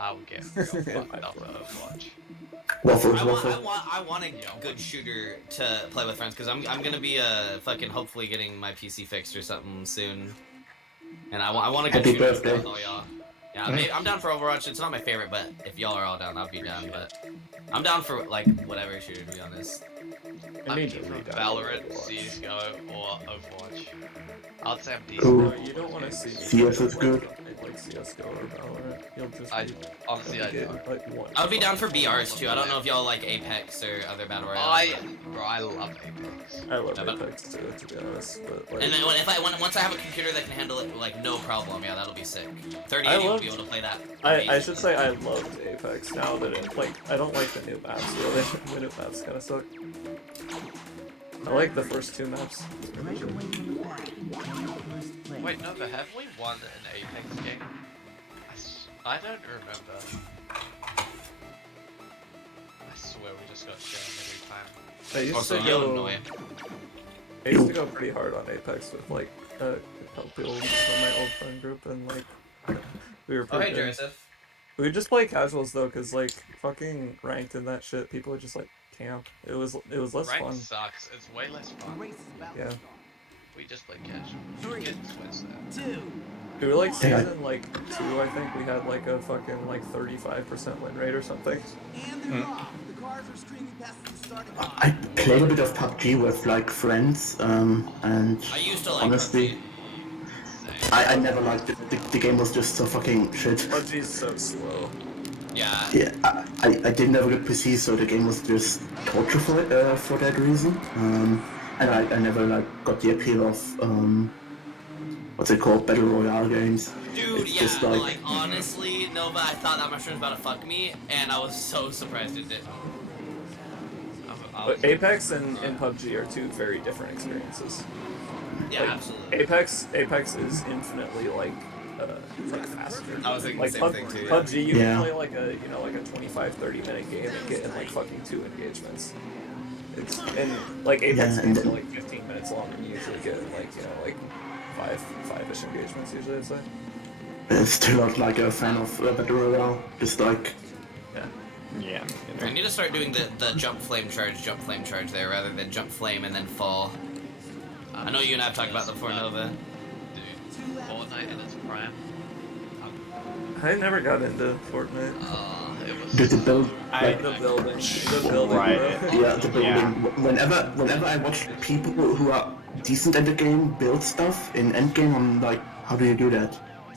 I would get real fucked up at Overwatch. I want a good shooter to play with friends because I'm gonna be fucking hopefully getting my PC fixed or something soon, and I want a good Happy shooter birthday. with all y'all. Yeah, I'm down for Overwatch. It's not my favorite, but if y'all are all down, I'll be down. But I'm down for like whatever shooter, to be honest. I'm either Valorant, CS:GO, or Overwatch. I'd say I'm decent. Ooh. You don't want to see me CS is good. like CS:GO or Valorant. You'll just Honestly, I don't. like one. I would be down for BRs too. I don't know if y'all like Apex or other battle royales. I love Apex. I love Apex too, to be honest. But like, And then once I have a computer that can handle it like no problem, yeah, that'll be sick. 3080 will be able to play that. I should say I loved Apex now that it I don't like the new maps really. The new maps kind of suck. I like the first two maps. Wait, Nova, have we won an Apex game? I don't remember. I swear we just got shown every time. I used Also, to you'll go. annoy. I used to go pretty hard on Apex with like a couple people from my old friend group, and like we were Oh, pretty hey, good. Joseph. We would just play casuals though, cause like fucking ranked and that shit, people would just like camp. It was less Rank fun. sucks. It's way less fun. Yeah. We just play casual. You get switch that. We were like season like 2, I think we had like a fucking like 35% win rate or something. I played a bit of PUBG with like friends, and I used to like honestly, I never liked it. The game was just so fucking shit. PUBG's so slow. Yeah. Yeah, I didn't have a good PC, so the game was just torture for that reason. And I never like got the appeal of what's it called, battle royale games. Dude, It's yeah, just like honestly, Nova, I thought that mushroom was about to fuck me, and I was so surprised it did. But Apex and PUBG are two very different experiences. Yeah, like, absolutely. Apex is infinitely like faster. I was thinking Like the same thing too. Yeah. PUBG, you Yeah. can play like a 25-30 minute game and get in like fucking 2 engagements. And like Apex Yeah, games and are like 15 minutes long, and you usually get like like five-ish engagements usually, I'd say. Still not like a fan of battle royale. Just like Yeah. I need to start doing the jump flame charge there rather than jump flame and then fall. I know you and I have talked about that before, Nova. Dude, Fortnite in its prime. I never got into Fortnite. It was the build. The building, Right. bro. Yeah, the building. Whenever I watch people who are decent at the game build stuff in endgame, I'm like, how do you do that?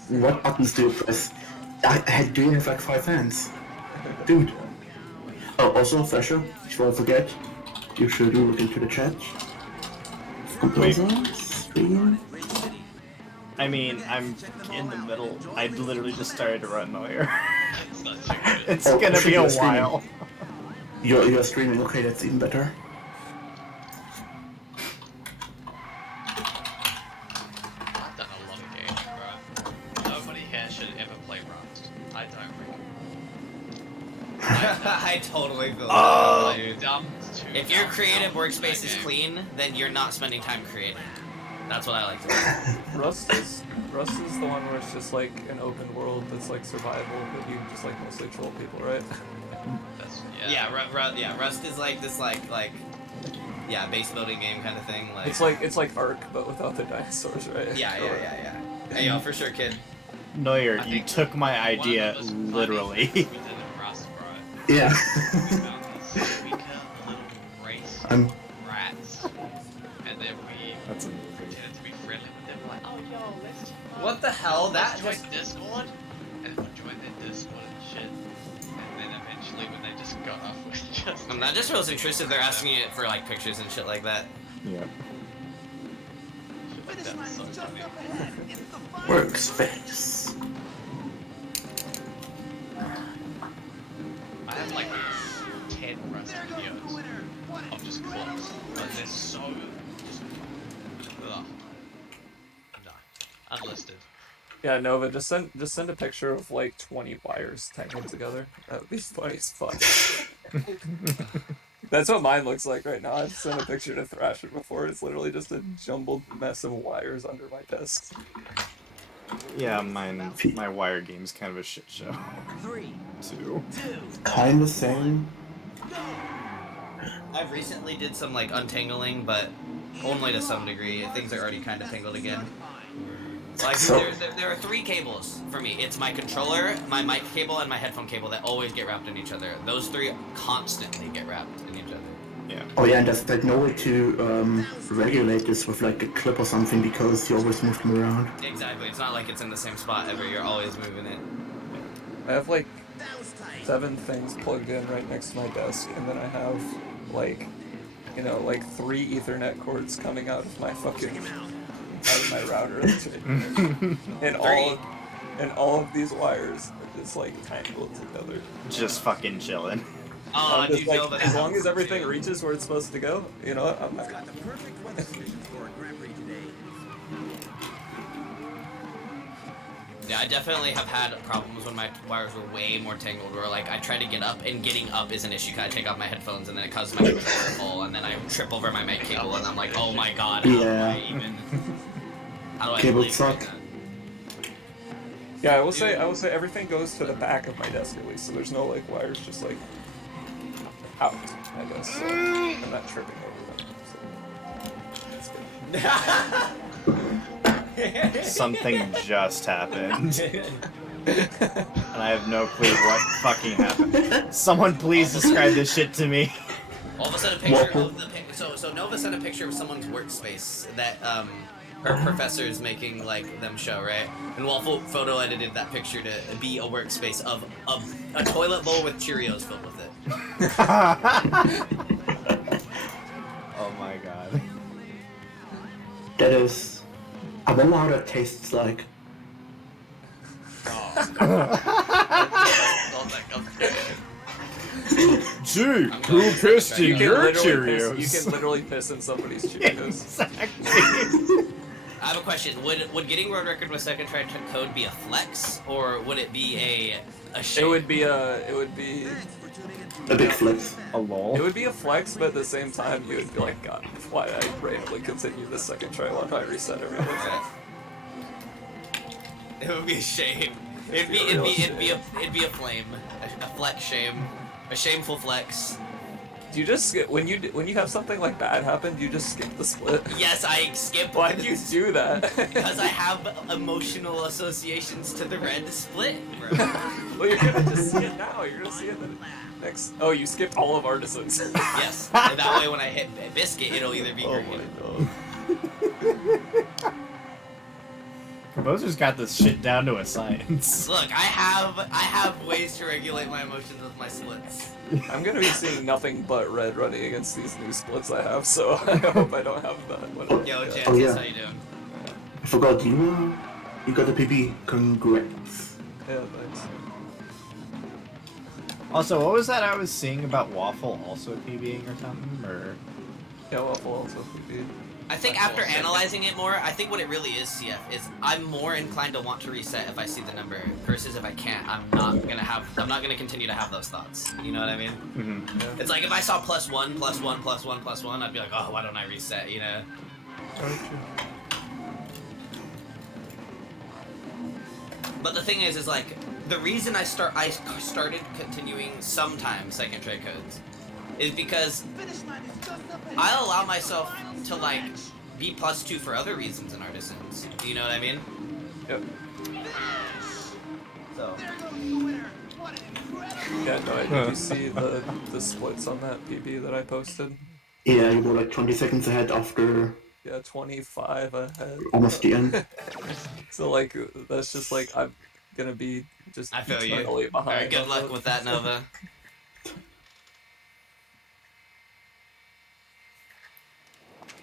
What buttons do you press? Do you have like 5 hands? Dude. Oh, also, Fresher, before I forget, you should look into the chat. Composer, stream. I mean, I'm in the middle. I literally just started to run Neuer. It's not too good. It's Oh, gonna shit, be a you're streaming. while. You're streaming, okay, that's even better. I've done a lot of games, bro. Nobody here should ever play Rust. I don't recommend. I totally feel that. Dude, dumb. It's too If your dumb. creative Dumb workspace that is game. clean, then you're not spending time creating. That's what I like to do. Rust is the one where it's just like an open world that's like survival, but you just like mostly troll people, right? That's, Yeah, Rust is like this yeah, base building game kind of thing. Like It's like Ark, but without the dinosaurs, right? yeah. Hey yo, for sure, kid. Neuer, I you think took my one of idea the most funny literally. things we did in Rust, bro. Yeah. We found these weaker little race rats, and then we That's pretended to be friendly with them. Like, oh yo, let's What the hell? That join just Discord, and we joined their Discord and shit. And then eventually, when they just got off, we just that just feels intrusive. They're asking it for like pictures and shit like that. yeah. That's so funny. Workspace. I have like 10 Rust videos of just clips, but they're so just ugh. No, unlisted. Yeah, Nova, just send a picture of like 20 wires tangled together. That would be funny as fuck. That's what mine looks like right now. I just sent a picture to Thrasher before. It's literally just a jumbled mess of wires under my desk. Yeah, my wire game's kind of a shit show. 3, Too. 2, Kind of same. I've recently did some like untangling, but only to some degree. Things are already kind of tangled again. Like So- there are 3 cables for me. It's my controller, my mic cable, and my headphone cable that always get wrapped in each other. Those 3 constantly get wrapped in each other. Yeah. Oh yeah, and there's like no way to regulate this with like a clip or something because you always move them around. Exactly. It's not like it's in the same spot ever. You're always moving it. I have like 7 things plugged in right next to my desk, and then I have like, you know, like 3 Ethernet cords coming out of my fucking out of my router. and all of these wires are just like tangled together. Just fucking chilling. Oh, I'm do just you know like, that? as long as everything reaches where it's supposed to go, you know what? I'm not got the perfect weather conditions for a Grand Prix today. Yeah, I definitely have had problems when my wires were way more tangled, where like I try to get up, and getting up is an issue. Cause I take off my headphones, and then it causes my controller to fall, and then I trip over my mic cable, and I'm like, oh my god, how do Yeah. I even? How do I Cables live suck. with that? Yeah, I will say everything goes to the back of my desk at least, so there's no like wires just like out, I guess. So I'm not tripping over them. So that's good. Something just happened. And I have no clue what fucking happened. Someone please describe this shit to me. All of a sudden, a picture of the so Nova sent a picture of someone's workspace that her professor is making like them show, right? And Waffle photo edited that picture to be a workspace of a toilet bowl with Cheerios filled with it. Oh my god. That is. I wonder how that tastes like. Gee, I'm who going pissed to in try your literally Cheerios? you can literally piss in somebody's Cheerios. Exactly. I have a question. Would getting world record with second try code be a flex, or would it be a shame? It would be A big flex. A lol. It would be a flex, but at the same time, you would be like, God, why did I randomly continue the second try? Why do I reset everything? Right. It would be a shame. It'd be a flame, a flex shame, a shameful flex. Do you just skip when you have something like that happen? Do you just skip the split? Yes, I skip. Why do you do that? Because I have emotional associations to the red split, bro. Well, you're gonna just see it now. You're gonna see it next. Oh, you skipped all of Artisans. Yes, and that way when I hit biscuit, it'll either be Oh green. my god. Composer's got this shit down to a science. Look, I have ways to regulate my emotions with my splits. I'm gonna be seeing nothing but red running against these new splits I have, so I hope I don't have that one. Yo, Jantis, Oh, yeah. how you doing? I forgot you got the PP. Congrats. Yeah, thanks. Also, what was that I was seeing about Waffle also PBing or something? Or Yeah, Waffle also could be. I think after analyzing it more, I think what it really is, CF, is I'm more inclined to want to reset if I see the number versus if I can't. I'm not gonna continue to have those thoughts. You know what I mean? mm-hmm. Yeah. It's like if I saw +1, +1, +1, +1, I'd be like, oh, why don't I reset? You know? But the thing is like the reason I started continuing sometimes second try codes is because I allow myself to like be +2 for other reasons in Artisans. Do you know what I mean? Yep. So Yeah, no, did you see the splits on that PB that I posted? Yeah, you were like 20 seconds ahead after Yeah, 25 ahead. almost the end. So like that's just like I'm gonna be just I feel you. eternally behind. Alright, good on luck it. with that, Nova.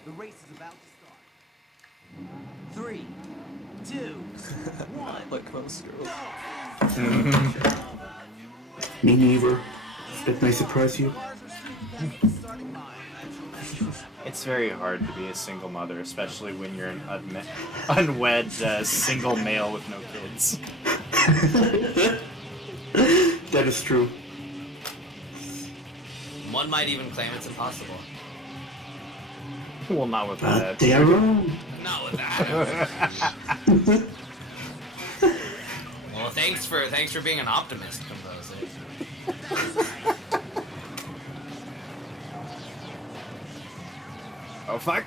The race is about to start. 3, 2, 1. Like most girls. Me neither. That may surprise you. It's very hard to be a single mother, especially when you're an unwed single male with no kids. That is true. One might even claim it's impossible. Well, not with But that. they are wrong. Not with that. Thanks for being an optimist, Composer. Oh fuck!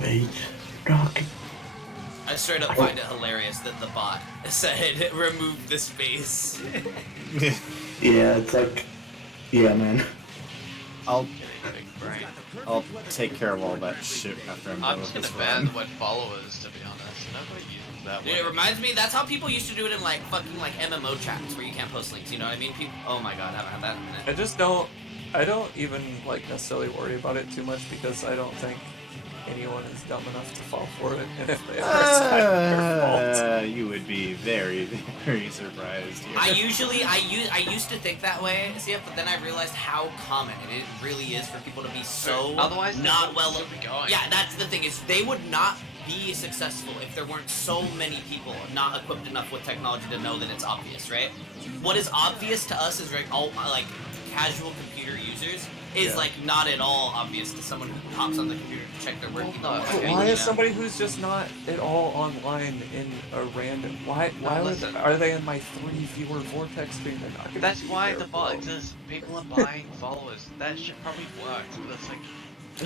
Wait, Rocky. I straight up find it hilarious that the bot said remove the space. Yeah, it's like, yeah, man. I'll Big brain. take care of all that shit after I'm done I'm with just this gonna ban run. the word followers, to be honest. Nobody uses that Dude, word. it reminds me, that's how people used to do it in like fucking like MMO chats where you can't post links, you know what I mean? People, oh my god, I haven't had that in a minute. I just I don't even like necessarily worry about it too much because I don't think anyone is dumb enough to fall for it, and if they are, it's kind of their fault. You would be very, very surprised here. I used to think that way, see, but then I realized how common it really is for people to be so Otherwise, they not wouldn't well. still be going. Yeah, that's the thing, is they would not be successful if there weren't so many people not equipped enough with technology to know that it's obvious, right? What is obvious to us is all like casual computer users is like not at all obvious to someone who hops on the computer to check their work. Well, no, But okay, why is yeah. somebody who's just not at all online in a random? Why listen. are they in my 3 viewer vortex stream? They're not gonna That's be why there, the bot bro. exists. People are buying followers. That shit probably works, but it's like...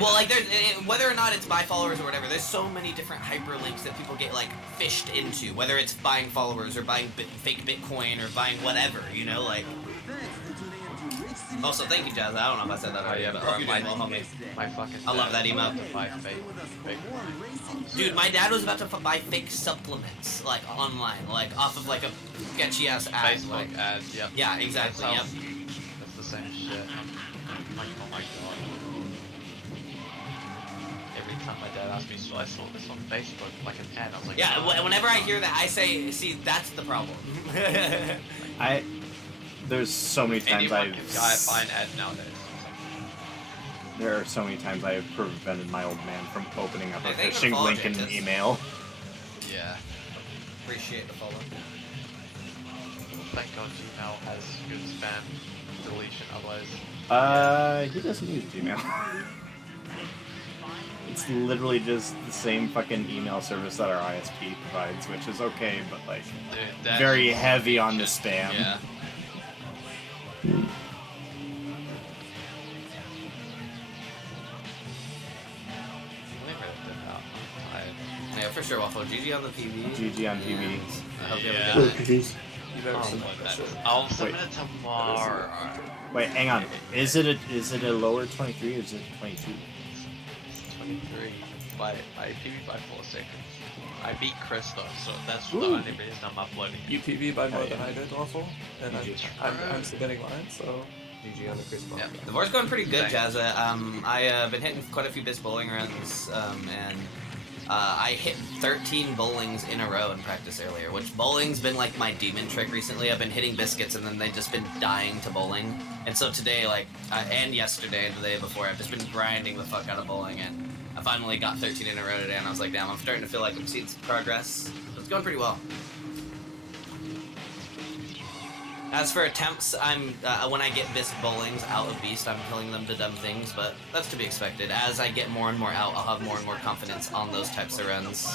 Well, like, there's whether or not it's buy followers or whatever, there's so many different hyperlinks that people get like fished into. Whether it's buying followers or buying fake Bitcoin or buying whatever, you know, like. Also, thank you, Jazz. I don't know if I said that Oh already, yeah, but bro, hope you're doing well, homie. my fucking I love dad that emote. to buy fake Dude, my dad was about to buy fake supplements, like, online, like, off of, like, a sketchy-ass ad. Facebook Like, ads, yep. yeah, exactly, That's yep. how- That's the same shit. I'm like, oh my god. Every time my dad asked me, so I saw this on Facebook, like an ad, I was like, Yeah, oh, whenever I hear that, I say, see, that's the problem. There's so many times anyone can buy an ad nowadays. there are so many times I have prevented my old man from opening up a Hey, thank you for phishing following, link in an Gentis. email. Yeah. Appreciate the follow. Thank God Gmail has good spam deletion, otherwise... He doesn't use Gmail. It's literally just the same fucking email service that our ISP provides, which is okay, but like Dude, that very shit heavy on the just- spam. Yeah. Yeah, for sure, Waffle. GG on the PV. GG on PV. I hope you Yeah. have a Oh, good night. jeez. You better Oh, submit but that that's- shit. I'll submit it tomorrow. Wait, hang on. Is it a lower 23 or is it 22? 23. I PB by 4 seconds. I beat Chris though, so that's the Ooh. only reason I'm uploading. You PB by more Oh, than yeah. I did, Waffle, and I'm submitting mine, so. GG on the Chris Ball. Yeah. The board's going pretty good, Thanks. Jazza. I've been hitting quite a few bisc bowling runs, and I hit 13 bowlings in a row in practice earlier, which bowling's been like my demon trick recently. I've been hitting biscuits and then they've just been dying to bowling. And so today, and yesterday and the day before, I've just been grinding the fuck out of bowling, and I finally got 13 in a row today, and I was like, damn, I'm starting to feel like I'm seeing some progress. It's going pretty well. As for attempts, I'm when I get bisc bowlings out of beast, I'm killing them to dumb things, but that's to be expected. As I get more and more out, I'll have more and more confidence on those types of runs.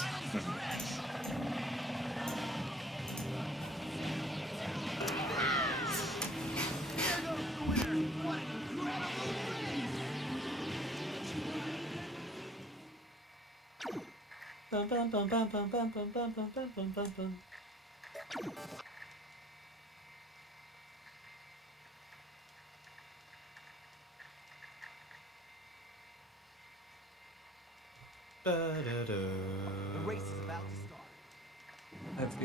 The race is about to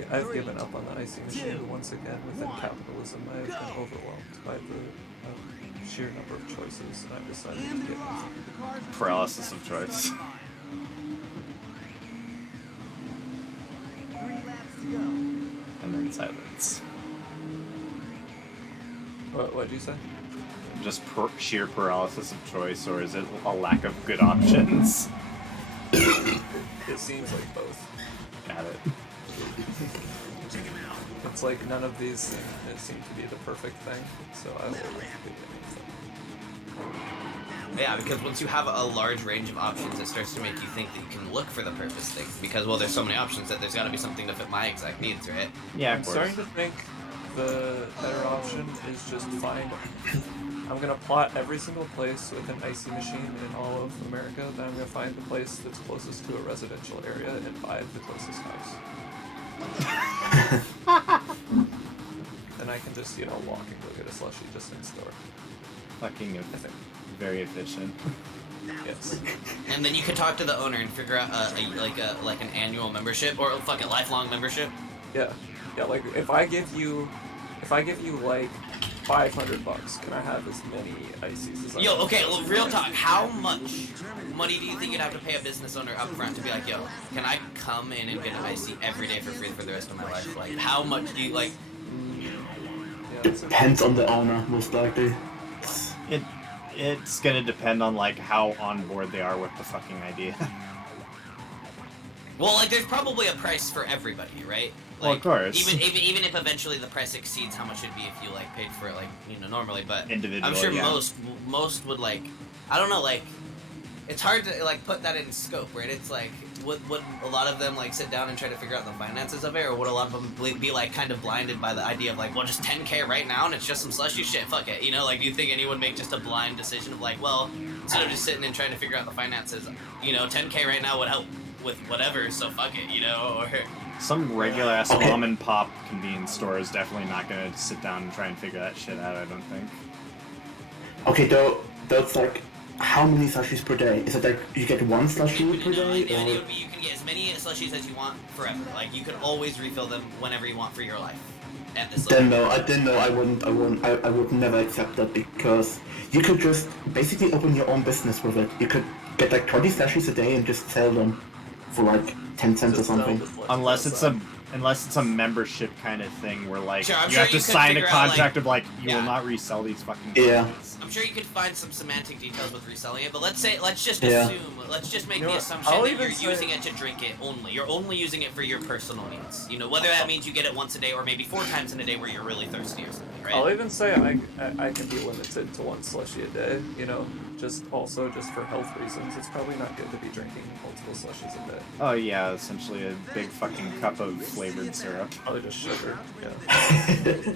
start. I've given up on the icy machine once again. Within capitalism, I have been overwhelmed by the sheer number of choices, and I've decided to get Paralysis of choice. 3 laps to go. And then silence. What'd you say? Just sheer paralysis of choice, or is it a lack of good options? It seems like both. Got it. It's like none of these seem to be the perfect thing, so I will be getting them. Yeah, because once you have a large range of options, it starts to make you think that you can look for the purpose thing. Because, well, there's so many options that there's got to be something to fit my exact needs, right? Yeah, I'm of course. starting to think the better option is just find. I'm gonna plot every single place with an icy machine in all of America. Then I'm gonna find the place that's closest to a residential area and buy the closest house. Then I can just, walk and go get a slushie just next door. Fucking very efficient. Yes. And then you can talk to the owner and figure out like an annual membership or a fucking lifelong membership. Yeah. Yeah, like if I give you like $500, can I have as many ices as I Yo, want? okay, well, real talk. How much money do you think you'd have to pay a business owner up front to be like, yo, can I come in and get an icy every day for free for the rest of my life? Like, how much do you like? Yeah, Depends on the owner, most likely. It's gonna depend on like how on board they are with the fucking idea. Well, like, there's probably a price for everybody, right? Like, Well, of course. Even if eventually the price exceeds how much it'd be if you like paid for it, like, normally. But Individually, I'm sure yeah. most would like, I don't know, like, it's hard to like put that in scope, right? It's like, would a lot of them like sit down and try to figure out the finances of it, or would a lot of them be like kind of blinded by the idea of like, well, just 10K right now and it's just some slushy shit, fuck it, Like, do you think anyone would make just a blind decision of like, well, instead of just sitting and trying to figure out the finances, 10K right now would help with whatever, so fuck it, or Some regular ass Okay. mom and pop convenience store is definitely not gonna sit down and try and figure that shit out, I don't think. Okay, though it's like, how many slushies per day? Is it like you get one slushie per The idea day, or would be you can get as many slushies as you want forever. Like, you could always refill them whenever you want for your life. At this then level. no, I would never accept that, because you could just basically open your own business with it. You could get like 20 slushies a day and just sell them for like 10 cents or just sell something. the slushies Unless outside. it's a membership kind of thing where like Sure, I'm you sure have to you could sign a figure out, contract like- of like you Yeah. will not resell these fucking Yeah. slushies. I'm sure you could find some semantic details with reselling it, but let's just Yeah. make You know the what, assumption I'll that even you're say- using it to drink it only. You're only using it for your personal needs. Whether that means you get it once a day or maybe 4 times in a day where you're really thirsty or something, right? I'll even say I can be limited to one slushie a day, just for health reasons. It's probably not good to be drinking multiple slushies a day. Oh yeah, essentially a big fucking cup of flavored syrup. Probably just sugar, yeah.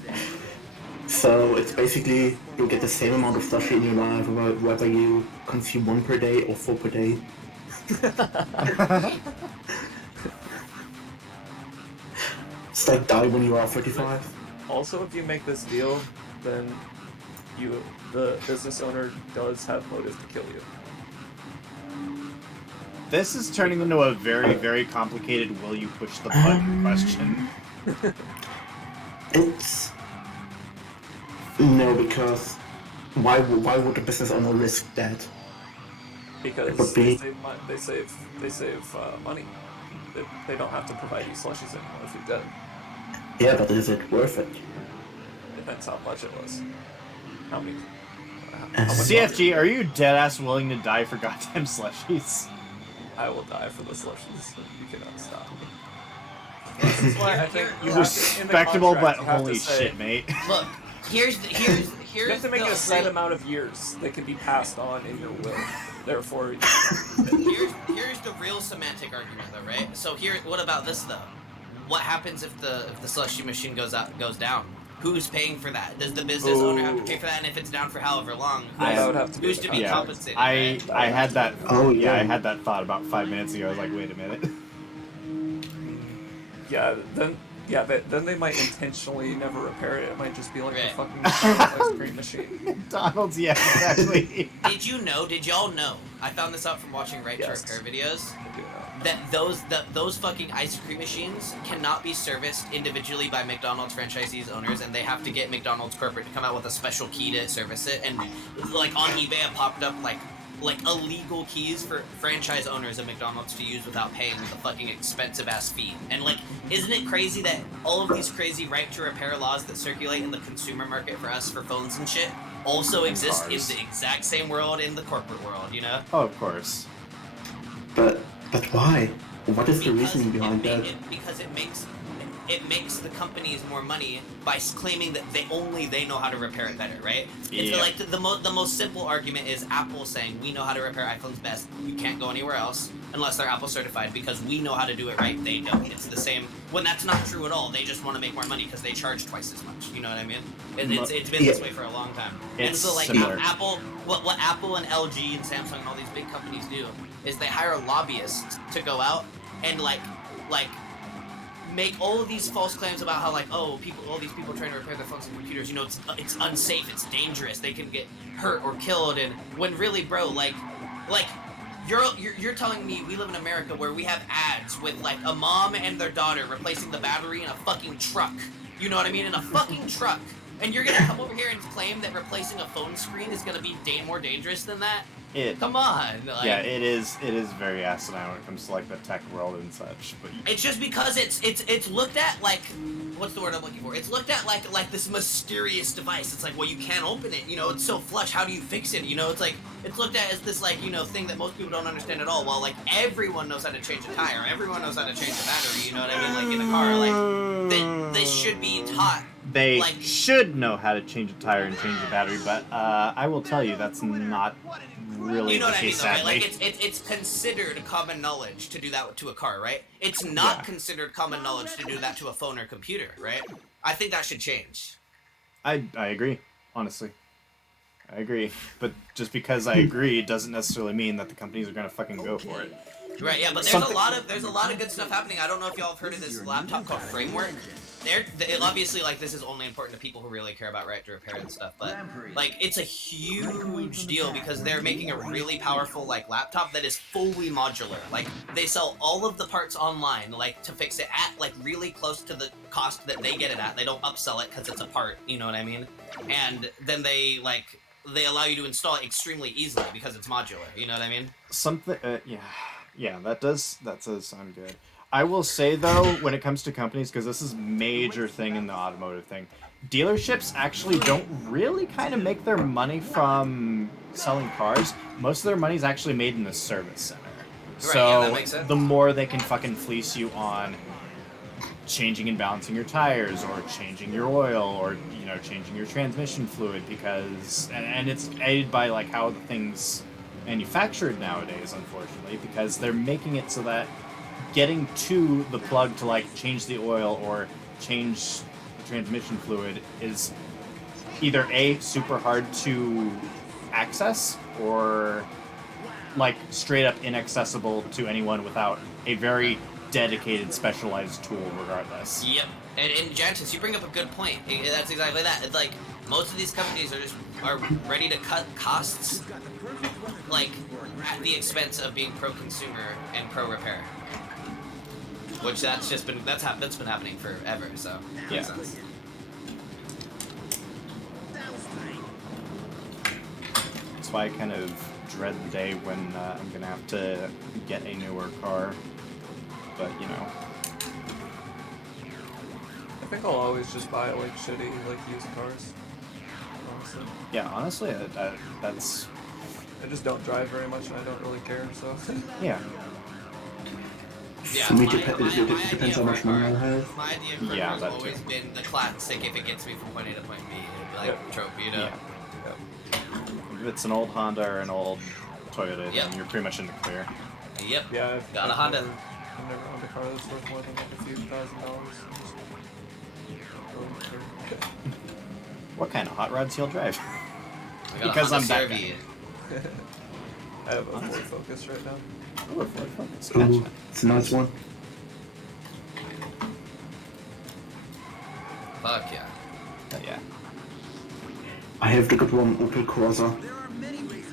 So it's basically you'll get the same amount of slushie in your life whether you consume 1 per day or 4 per day. It's like die when you are 35. Also, if you make this deal, then the business owner does have motive to kill you. This is turning into a very, very complicated will you push the button question. It's no, because why would the business owner risk that? Because Would be- they save money. They don't have to provide you slushies anymore if you're dead. Yeah, but is it worth it? Depends how much it was. How many? CFG, are you deadass willing to die for goddamn slushies? I will die for the slushies. You cannot stop me. This is why I think you have to, in the Respectable, contract, but you have holy to say, shit, mate. Look, here's You have to make the a set real- amount of years that can be passed on in your will. Therefore, Here's the real semantic argument, though, right? So what about this though? What happens if the slushy machine goes down? Who's paying for that? Does the business owner have to pay for that? And if it's down for however long, that would have to be who's in to the be Yeah, compensated? I right? had that. Oh, yeah, yeah. I had that thought about 5 minutes ago. I was like, wait a minute. then they might intentionally never repair it. It might just be like a Right. fucking ice cream machine. McDonald's, yeah, exactly. Did y'all know? I found this out from watching Right Yes. to Repair videos. I do know. That those fucking ice cream machines cannot be serviced individually by McDonald's franchisees owners, and they have to get McDonald's corporate to come out with a special key to service it. And like on eBay, it popped up like illegal keys for franchise owners of McDonald's to use without paying the fucking expensive ass fee. And like, isn't it crazy that all of these crazy right to repair laws that circulate in the consumer market for us for phones and shit also exist in cars. the exact same world in the corporate world, Oh, of course. But why? What is the Because reasoning behind that? because it makes it makes the companies more money by claiming that they know how to repair it better, right? It's Yeah. like the most simple argument is Apple saying we know how to repair iPhones best. You can't go anywhere else unless they're Apple certified because we know how to do it right. They don't. It's the same. When that's not true at all. They just want to make more money because they charge twice as much. You know what I mean? It's been this way for a long time. And It's so like similar. Apple, what Apple and LG and Samsung and all these big companies do is they hire lobbyists to go out and like make all of these false claims about how like all these people trying to repair their phones and computers, you know, it's unsafe, it's dangerous, they can get hurt or killed, and when really, bro, like you're telling me we live in America where we have ads with like a mom and their daughter replacing the battery in a fucking truck, you know what I mean, in a fucking truck, and you're gonna come over here and claim that replacing a phone screen is gonna be more dangerous than that? Come on. Like, yeah, it is very asinine when it comes to like the tech world and such. But it's just because it's looked at like, what's the word I'm looking for? It's looked at like this mysterious device. It's like, well, you can't open it. You know, it's so flush. How do you fix it? You know, it's like it's looked at as this like, you know, thing that most people don't understand at all. While like everyone knows how to change a tire, everyone knows how to change a battery. You know what I mean? Like in a car, like they should be taught. They like, should know how to change a tire and change a battery, but I will tell you that's not really you know the what I mean, case, though, right? sadly. Like it's considered common knowledge to do that to a car, right? It's not considered common knowledge to do that to a phone or computer, right? I think that should change. I agree, honestly. I agree, but just because I agree doesn't necessarily mean that the companies are gonna fucking go for it. Right, yeah, but there's a lot of good stuff happening. I don't know if y'all have heard of this laptop called Framework. Obviously, like, this is only important to people who really care about right to repair and stuff, but, like, it's a huge deal because they're making a really powerful, like, laptop that is fully modular. Like, they sell all of the parts online, like, to fix it at, like, really close to the cost that they get it at. They don't upsell it because it's a part, you know what I mean? And then they allow you to install it extremely easily because it's modular, you know what I mean? Yeah, that does sound good. I will say, though, when it comes to companies, because this is a major thing in the automotive thing, dealerships actually don't really kind of make their money from selling cars. Most of their money is actually made in the service center. Right, So yeah, that makes sense. the more they can fucking fleece you on changing and balancing your tires, or changing your oil, or, you know, changing your transmission fluid, because and it's aided by like how the thing's manufactured nowadays, unfortunately, because they're making it so that getting to the plug to like change the oil or change the transmission fluid is either A, super hard to access, or like straight up inaccessible to anyone without a very dedicated specialized tool regardless. Yep. And Jantis, you bring up a good point. That's exactly that. It's like most of these companies are ready to cut costs, like at the expense of being pro-consumer and pro-repair. Which that's been happening forever. So Yeah. makes sense. That's why I kind of dread the day when I'm gonna have to get a newer car. But you know, I think I'll always just buy like shitty like used cars. Honestly, yeah, honestly, that's I just don't drive very much and I don't really care. So yeah. Yeah, For me, my depends idea how much for a money I car- have. My idea for a Yeah, car has that always too. been the classic. If it gets me from point A to point B, it'd be like Yep. trope, you know. Yeah. If it's an old Honda or an old Toyota, Yep. then you're pretty much in the clear. Yep. yeah, Got a Honda. I've never owned a car that's worth more than like a few $1,000s. What kind of hot rods you'll drive? I got Because a I'm Honda that CR-V. I have a Ford Focus right now. Ooh, a Ford Focus. Ooh, Gotcha. it's a nice one. Fuck yeah. Yeah. I have the good one, Opel Corsa.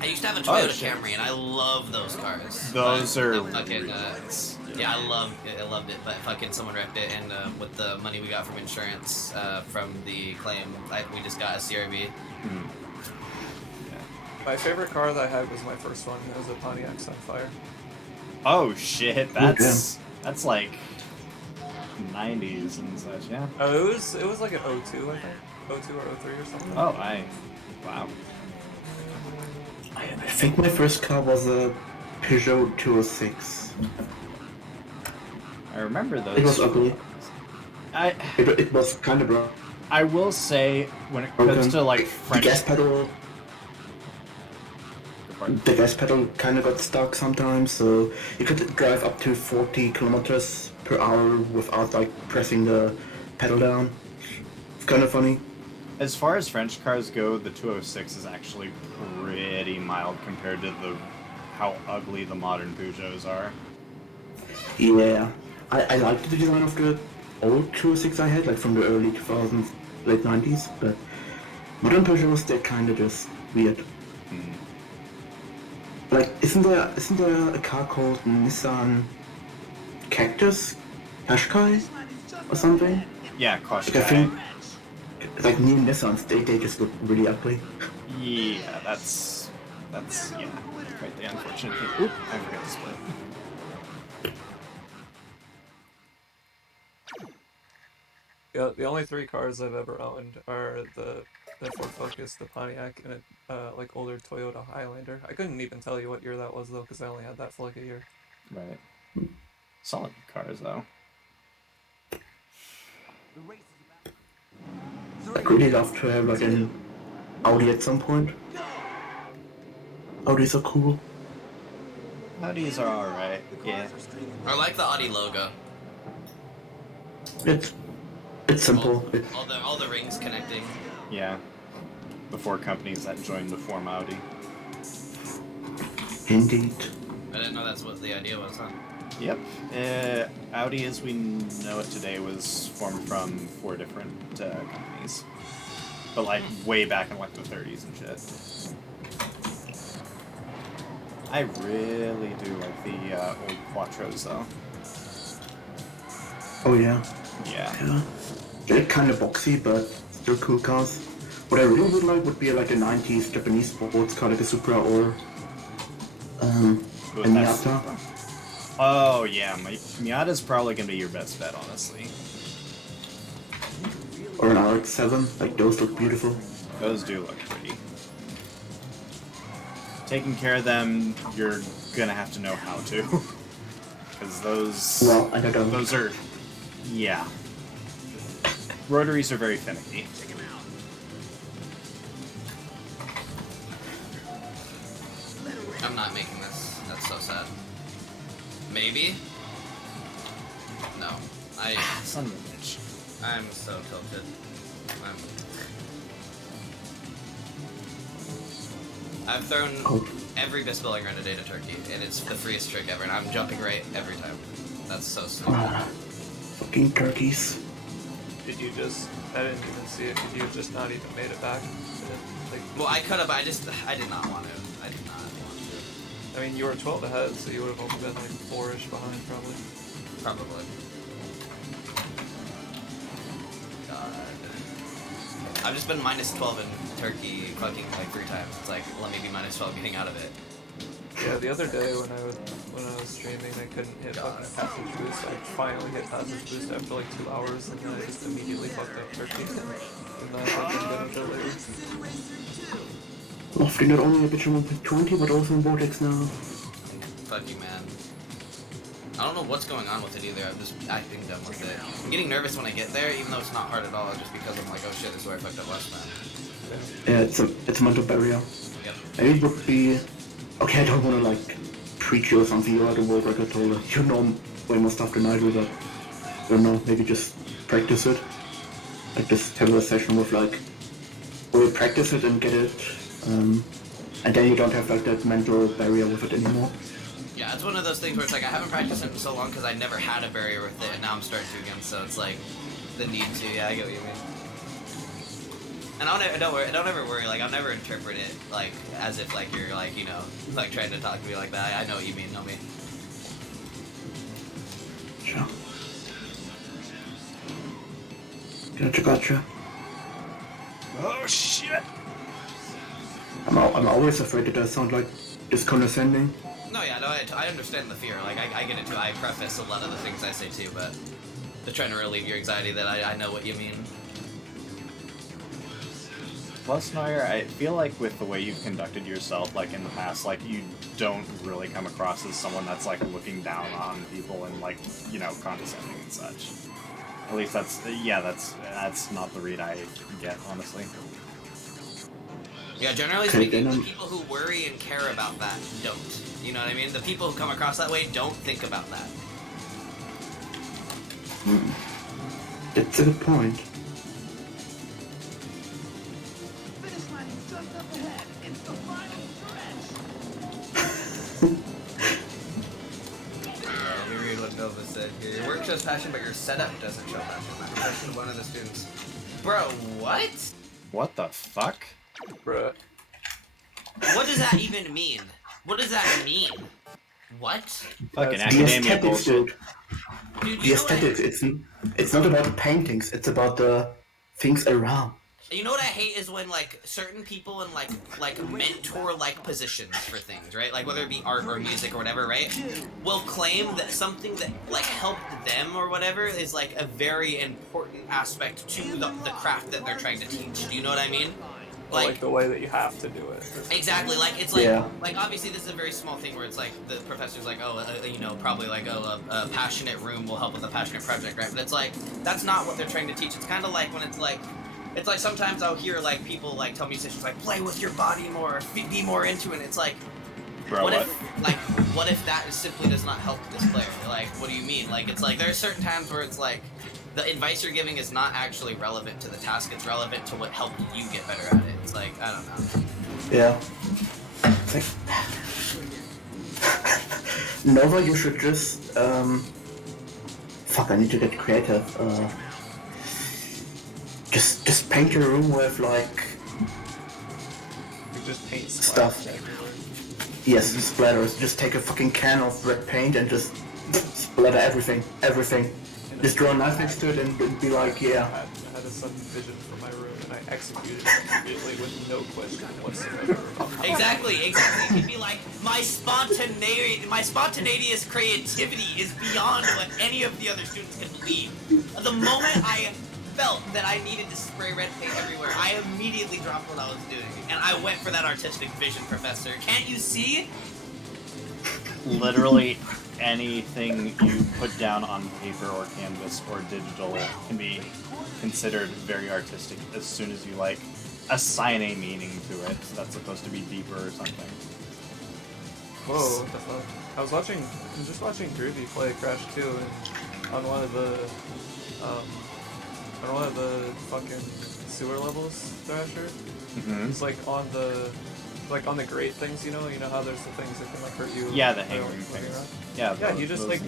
I used to have a Toyota shit. Camry, and I love those cars. Those But are the fucking, yeah, I loved it, but fucking someone wrecked it, and with the money we got from insurance, from the claim, we just got a CR-V. My favorite car that I had was my first one. It was a Pontiac Sunfire. Oh shit, that's like 90s and such, yeah. Oh, it was like an 02, I think. 02 or 03 or something. Oh, wow. I think my first car was a Peugeot 206. I remember those. It was ugly. It was kind of broken. I will say, when it comes to like The French, gas pedal kind of got stuck sometimes, so you could drive up to 40 kilometers per hour without like pressing the pedal down. It's kind of funny. as far as French cars go, the 206 is actually pretty mild compared to how ugly the modern Peugeots are. Yeah, I liked the design of the old 206 I had, like from the early 2000s, late 90s, but modern Peugeots, they're kind of just weird. Like, isn't there a car called Nissan Cactus? Qashqai? Or something? Yeah, Like, I Qashqai. think, like, new Nissans, they just look really ugly. Yeah, that's yeah, quite the unfortunate thing. Oop, I forgot to split. Yeah, the only 3 cars I've ever owned are the Ford Focus, the Pontiac, and a like older Toyota Highlander. I couldn't even tell you what year that was though, because I only had that for like a year. Right. Solid cars though. I'd really love to have like an Audi at some point. Audis are cool. Audis are alright. Yeah. I like the Audi logo. It's simple. All the rings connecting. Yeah. The 4 companies that joined to form Audi. Indeed. I didn't know that's what the idea was, huh? Yep. Audi, as we know it today, was formed from 4 different companies. But like way back in like the 30s and shit. I really do like the old Quattros though. Oh yeah. Yeah. They're kind of boxy, but still cool cars. What I really would like would be like a 90s Japanese sports car, like a Supra or a Miata. Oh yeah, Miata's probably gonna be your best bet, honestly. Or an RX-7, like those look beautiful. Those do look pretty. Taking care of them, you're gonna have to know how to. Because those... Well, I don't know. Those are... Yeah. Rotaries are very finicky. I'm not making this. That's so sad. Maybe? No. Son of a bitch. I'm so tilted. I've thrown every Bisbilling Renegade at Turkey, and it's the freest trick ever, and I'm jumping right every time. That's so stupid. Fucking turkeys. Did you just... I didn't even see it. Did you just not even made it back? Like, Well, I could have, I did not want to. I did not want to. I mean, you were 12 ahead, so you would have only been like 4-ish behind, probably. Probably. God. I've just been minus 12 in Turkey fucking like 3 times. It's like, let me be minus 12 getting out of it. Yeah, the other day when I was streaming, I couldn't hit fucking passage boost. I finally hit passage boost after like 2 hours, and then I just immediately fucked up Turkey, and then I fucking did until later. Lofty not only a bitch in 1.20, but also in Vortex now. Fuck you, man. I don't know what's going on with it either. I'm just acting dumb with it. I'm getting nervous when I get there, even though it's not hard at all, just because I'm like, oh shit, this is where I fucked up last time. Yeah, it's a mental barrier. Yep. Maybe it would be... Okay, I don't want to like preach you or something. You're the world record holder. You know way more stuff than I do, but I don't know. Maybe just practice it. Like just have a session with like, where you practice it and get it, and then you don't have like that mental barrier with it anymore. Yeah, it's one of those things where it's like, I haven't practiced it in so long because I never had a barrier with it, and now I'm starting to again, so it's like, the need to, yeah, I get what you mean. And don't ever worry, like, I'll never interpret it, like, as if, like, you're, like, you know, like, trying to talk to me like that. I know what you mean, homie. Sure. Gotcha. Oh shit! I'm always afraid that I sound like condescending. No, yeah, no, I understand the fear. Like, I get it too. I preface a lot of the things I say too, but they're trying to relieve your anxiety that I know what you mean. Plus, Neuer, I feel like with the way you've conducted yourself, like in the past, like you don't really come across as someone that's like looking down on people and like, you know, condescending and such. At least that's not the read I get, honestly. Yeah, generally Okay, speaking, then the people who worry and care about that don't. You know what I mean? The people who come across that way don't think about that. That's a good point. Let me read what Nova said here. Your work shows passion, but your setup doesn't show passion. Question of one of the students. Bro, what? What the fuck? Bruh. What does that even mean? What does that mean? What? Fucking The academia aesthetics, bullshit. dude. Dude, The you know what? aesthetics. It's not about the paintings. It's about the things around. You know what I hate is when like certain people in like mentor like positions for things, right? Like whether it be art or music or whatever, right? Will claim that something that like helped them or whatever is like a very important aspect to the craft that they're trying to teach. Do you know what I mean? Like the way that you have to do it. Exactly, like it's like Yeah. like obviously this is a very small thing where it's like the professor's like, oh, you know, probably like a passionate room will help with a passionate project, right? But it's like that's not what they're trying to teach. It's kind of like when it's like sometimes I'll hear like people like tell musicians like play with your body more, be more into it. It's like Bro, what if that simply does not help this player? Like, what do you mean? Like, it's like there's certain times where it's like the advice you're giving is not actually relevant to the task. It's relevant to what helped you get better at it. It's like I don't know. Yeah. It's like Nova, you should just fuck. I need to get creative. Just paint your room with like You just paint Stuff. splatters everywhere. yes, splatters. Just take a fucking can of red paint and just splatter everything. Just draw a knife next to it and be like, yeah. I had a sudden vision for my room and I executed it immediately with no question whatsoever. Exactly. It could be like my spontaneous creativity is beyond what any of the other students can believe. The moment I felt that I needed to spray red paint everywhere, I immediately dropped what I was doing and I went for that artistic vision, Professor. Can't you see? literally anything you put down on paper or canvas or digital can be considered very artistic as soon as you like assign a meaning to it that's supposed to be deeper or something. Whoa, what the fuck? I'm just watching Groovy play Crash 2 and on one of the fucking sewer levels, Thrasher. Mm-hmm. It's like on the grate things, you know how there's the things that can like hurt you. Yeah, the while hanging moving things. around? Yeah, Yeah, those- he just those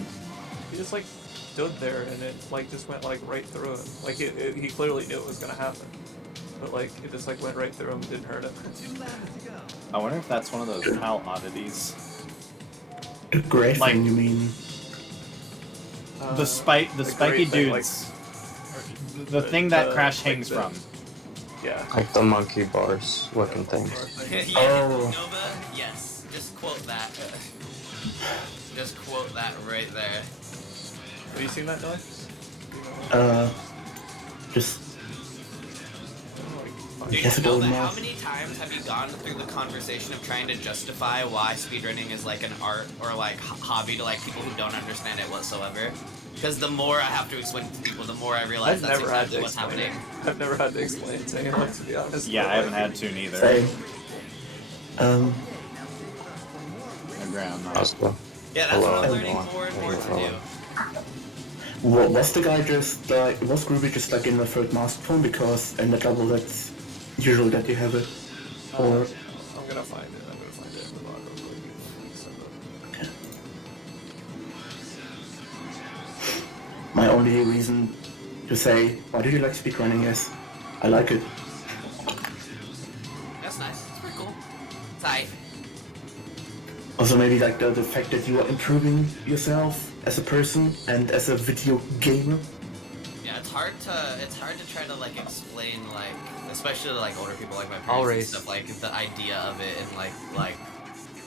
like things. stood there and it like just went like right through him. Like he clearly knew it was gonna happen, but like it just like went right through him, didn't hurt him. I wonder if that's one of those PAL oddities. The gray Like- thing, you mean? The spiky great thing, like, dudes. The thing that Crash hangs from. Yeah. Like the monkey bars looking things. Yeah, Oh. Nova, yes. Just quote that. Just quote that right there. Have you seen that, Noah? Just Dude, Yes, Nova, don't how know. many times have you gone through the conversation of trying to justify why speedrunning is like an art or like hobby to like people who don't understand it whatsoever? Because the more I have to explain it to people, the more I realize I've that's never had exactly to what's explain happening. it. I've never had to explain it to anyone, to be honest. Yeah, but, I haven't like, had to neither. same. My grandma. Also, Yeah, that's what I'm Hello, learning everyone. more and more to do. Was the guy just like, was Groovy just like in the third master form? Because in the double that's usually that you have it. Or I'm gonna find it. I'm gonna find it in the log real quick. Send it. my only reason to say, why do you like speedrunning is, I like it. That's nice. It's pretty cool. Tight. Also maybe like the fact that you are improving yourself as a person and as a video gamer. Yeah, it's hard to try to like explain like, especially to like older people like my I'll parents and raise. stuff, like the idea of it and like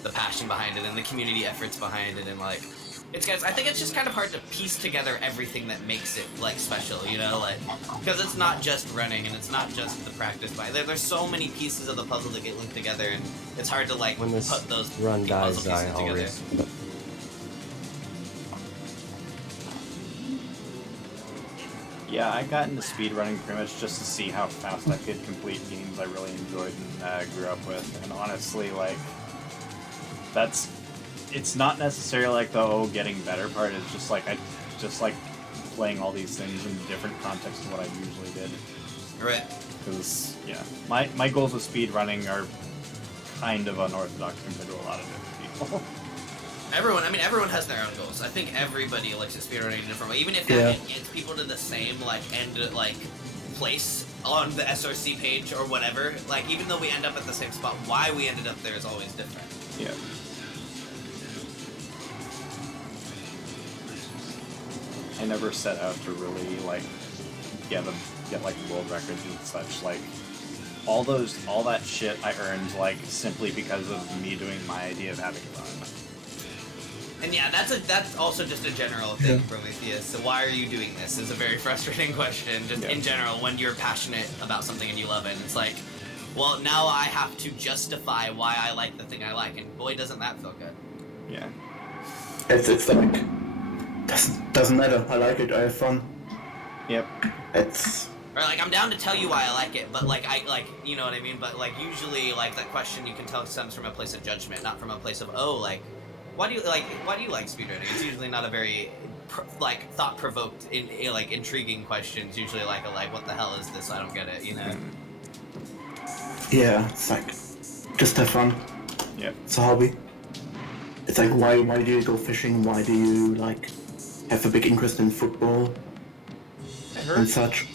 the passion behind it and the community efforts behind it and like it's guys. I think it's just kind of hard to piece together everything that makes it like special, you know, like because it's not just running and it's not just the practice by there's so many pieces of the puzzle that get linked together and it's hard to like when this put those run dies, puzzle pieces I'll together. raise. Yeah, I got into speedrunning pretty much just to see how fast I could complete games I really enjoyed and grew up with. And honestly, like, it's not necessarily like the getting better part. It's just like I just like playing all these things in different contexts than what I usually did. Right. Because yeah, my goals with speedrunning are kind of unorthodox compared to a lot of different people. Everyone has their own goals. I think everybody looks at speedrunning in a different way. Even if Yeah. that gets people to the same place on the SRC page or whatever, like even though we end up at the same spot, why we ended up there is always different. Yeah. I never set out to really like get like world records and such. Like all that shit I earned like simply because of me doing my idea of having fun. And yeah, that's also just a general thing, Prometheus. So why are you doing this? Is a very frustrating question, just in general, when you're passionate about something and you love it. It's like, well, now I have to justify why I like the thing I like, and boy, doesn't that feel good. Yeah. It's like doesn't matter. I like it. I have fun. Yep. It's Or like I'm down to tell you why I like it, but like you know what I mean. But like usually like that question you can tell stems from a place of judgment, not from a place of why do you like speedrunning? It's usually not a very thought-provoked, intriguing question. It's usually like what the hell is this? I don't get it, you know? yeah. It's like just have fun. Yep. It's a hobby. It's like why do you go fishing? Why do you like have a big interest in football and such?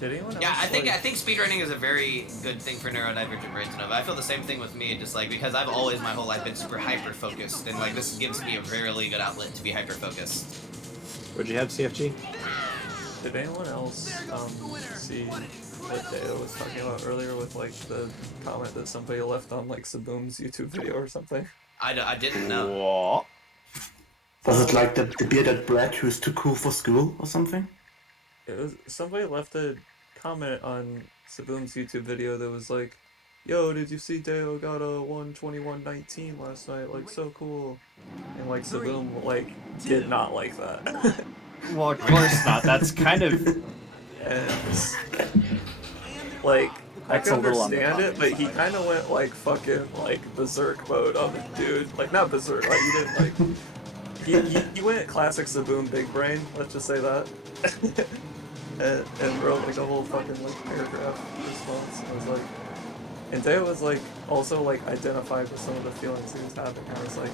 Did anyone else? Yeah, I think speedrunning is a very good thing for neurodivergent brains to know. But I feel the same thing with me, just like because I've always my whole life been super hyper focused, and like this gives me a really good outlet to be hyper focused. What'd you have, CFG? Did anyone else see what Deo was talking about earlier with like the comment that somebody left on like Saboom's YouTube video or something? I didn't know. What? Was it like the bearded brat who's too cool for school or something? It was somebody left a comment on Saboom's YouTube video that was like, "Yo, did you see Deo got a 121.19 last night? Like so cool." And like Saboom like did not like that. Well, of course not. That's kind of And like I That's can a little on the understand it, but he side. kind of went like fucking like berserk mode on the dude. Like not berserk, like he didn't like he went classic Saboom big brain. Let's just say that. and wrote like a whole fucking like paragraph response. And I was like, and Deo was like also like identified with some of the feelings he was having. I was like,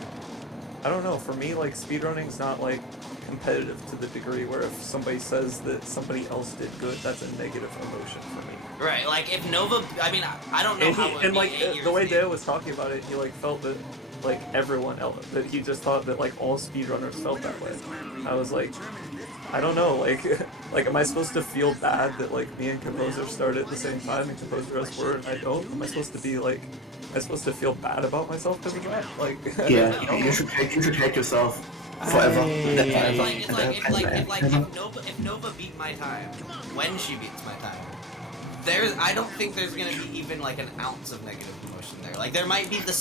I don't know. For me, like speedrunning's not like competitive to the degree where if somebody says that somebody else did good, that's a negative emotion for me. Right, like if Nova, I mean, I don't know And, how it he, would and be like 8 years the way later. Deo was talking about it, he like felt that like everyone else, that he just thought that like all speedrunners felt that way. I was like, I don't know, like, like am I supposed to feel bad that like me and Composer started at the same time and Composer us were and I don't? Am I supposed to be like, am I supposed to feel bad about myself because of that? Like, Yeah, no. you should hate yourself forever. If Nova beat my time, when she beats my time, I don't think there's gonna be even like an ounce of negative emotion there. Like there might be the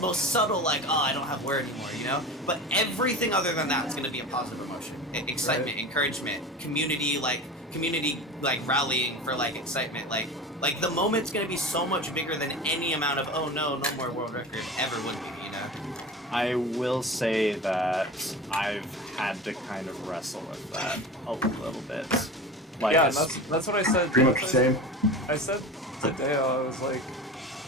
most subtle, like, oh, I don't have where anymore, you know. But everything other than that is gonna be a positive emotion, excitement, encouragement, community rallying for like excitement, like the moment's gonna be so much bigger than any amount of no more world record ever would be, you know. I will say that I've had to kind of wrestle with that a little bit. Like, Yeah, and that's what I said. Pretty much the same. I said to Deo, I was like,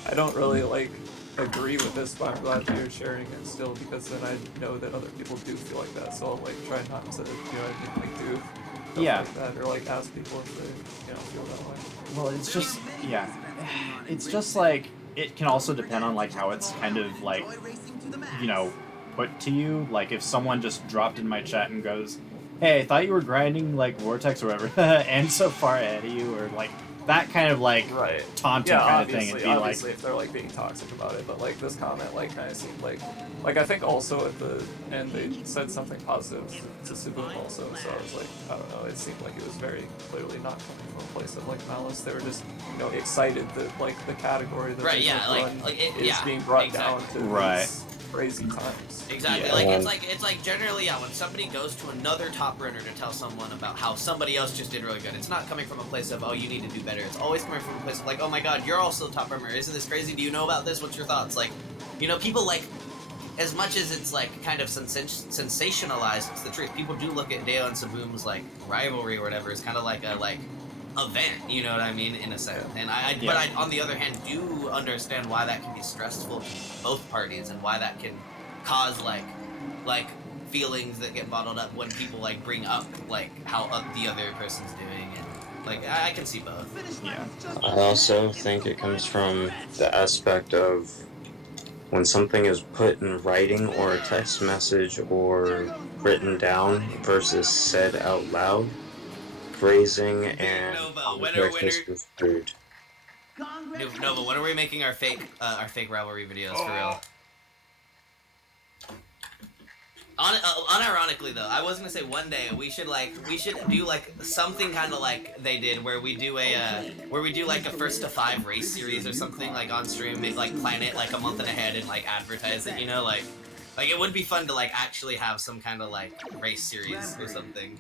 I don't really like agree with this, but I'm glad that you're sharing it still because then I know that other people do feel like that. So I'll like try not to, you know what I mean, like do stuff Yeah. like that or like ask people if they, you know, feel that way. well, it's just, yeah. It's just like, it can also depend on like how it's kind of like, you know, put to you. Like if someone just dropped in my chat and goes, hey, I thought you were grinding like Vortex or whatever, and so far ahead of you, or like that kind of like Right. taunting Yeah, kind of thing, obviously, and be like, obviously if they're like being toxic about it, but like this comment like kind of seemed like I think also at the end they said something positive to Saboom also, so I was like, I don't know, it seemed like it was very clearly not coming from a place of like malice. They were just, you know, excited that like the category that Right, they yeah, run like it, is yeah, being brought exactly. down to Right. these crazy times. Exactly. Yeah. It's like generally, yeah, when somebody goes to another top runner to tell someone about how somebody else just did really good, it's not coming from a place of, oh, you need to do better. It's always coming from a place of like, oh my god, you're also the top runner. Isn't this crazy? Do you know about this? What's your thoughts? Like, you know, people like, as much as it's like kind of sensationalized, it's the truth. People do look at Dale and Saboom's like rivalry or whatever as kind of like a event, you know what I mean, in a sense. And but I, on the other hand, do understand why that can be stressful to both parties and why that can cause like feelings that get bottled up when people like bring up like how the other person's doing, and like I can see both. Yeah. I also think it comes from the aspect of when something is put in writing or a text message or written down versus said out loud, phrasing and Nova, context is construed. Nova, when are we making our fake rivalry videos for real? Unironically though, I was gonna say one day we should do like something kind of like they did, where we do like a first to 5 race series or something like on stream, like plan it like a month and ahead and like advertise it, you know, like it would be fun to like actually have some kind of like race series or something.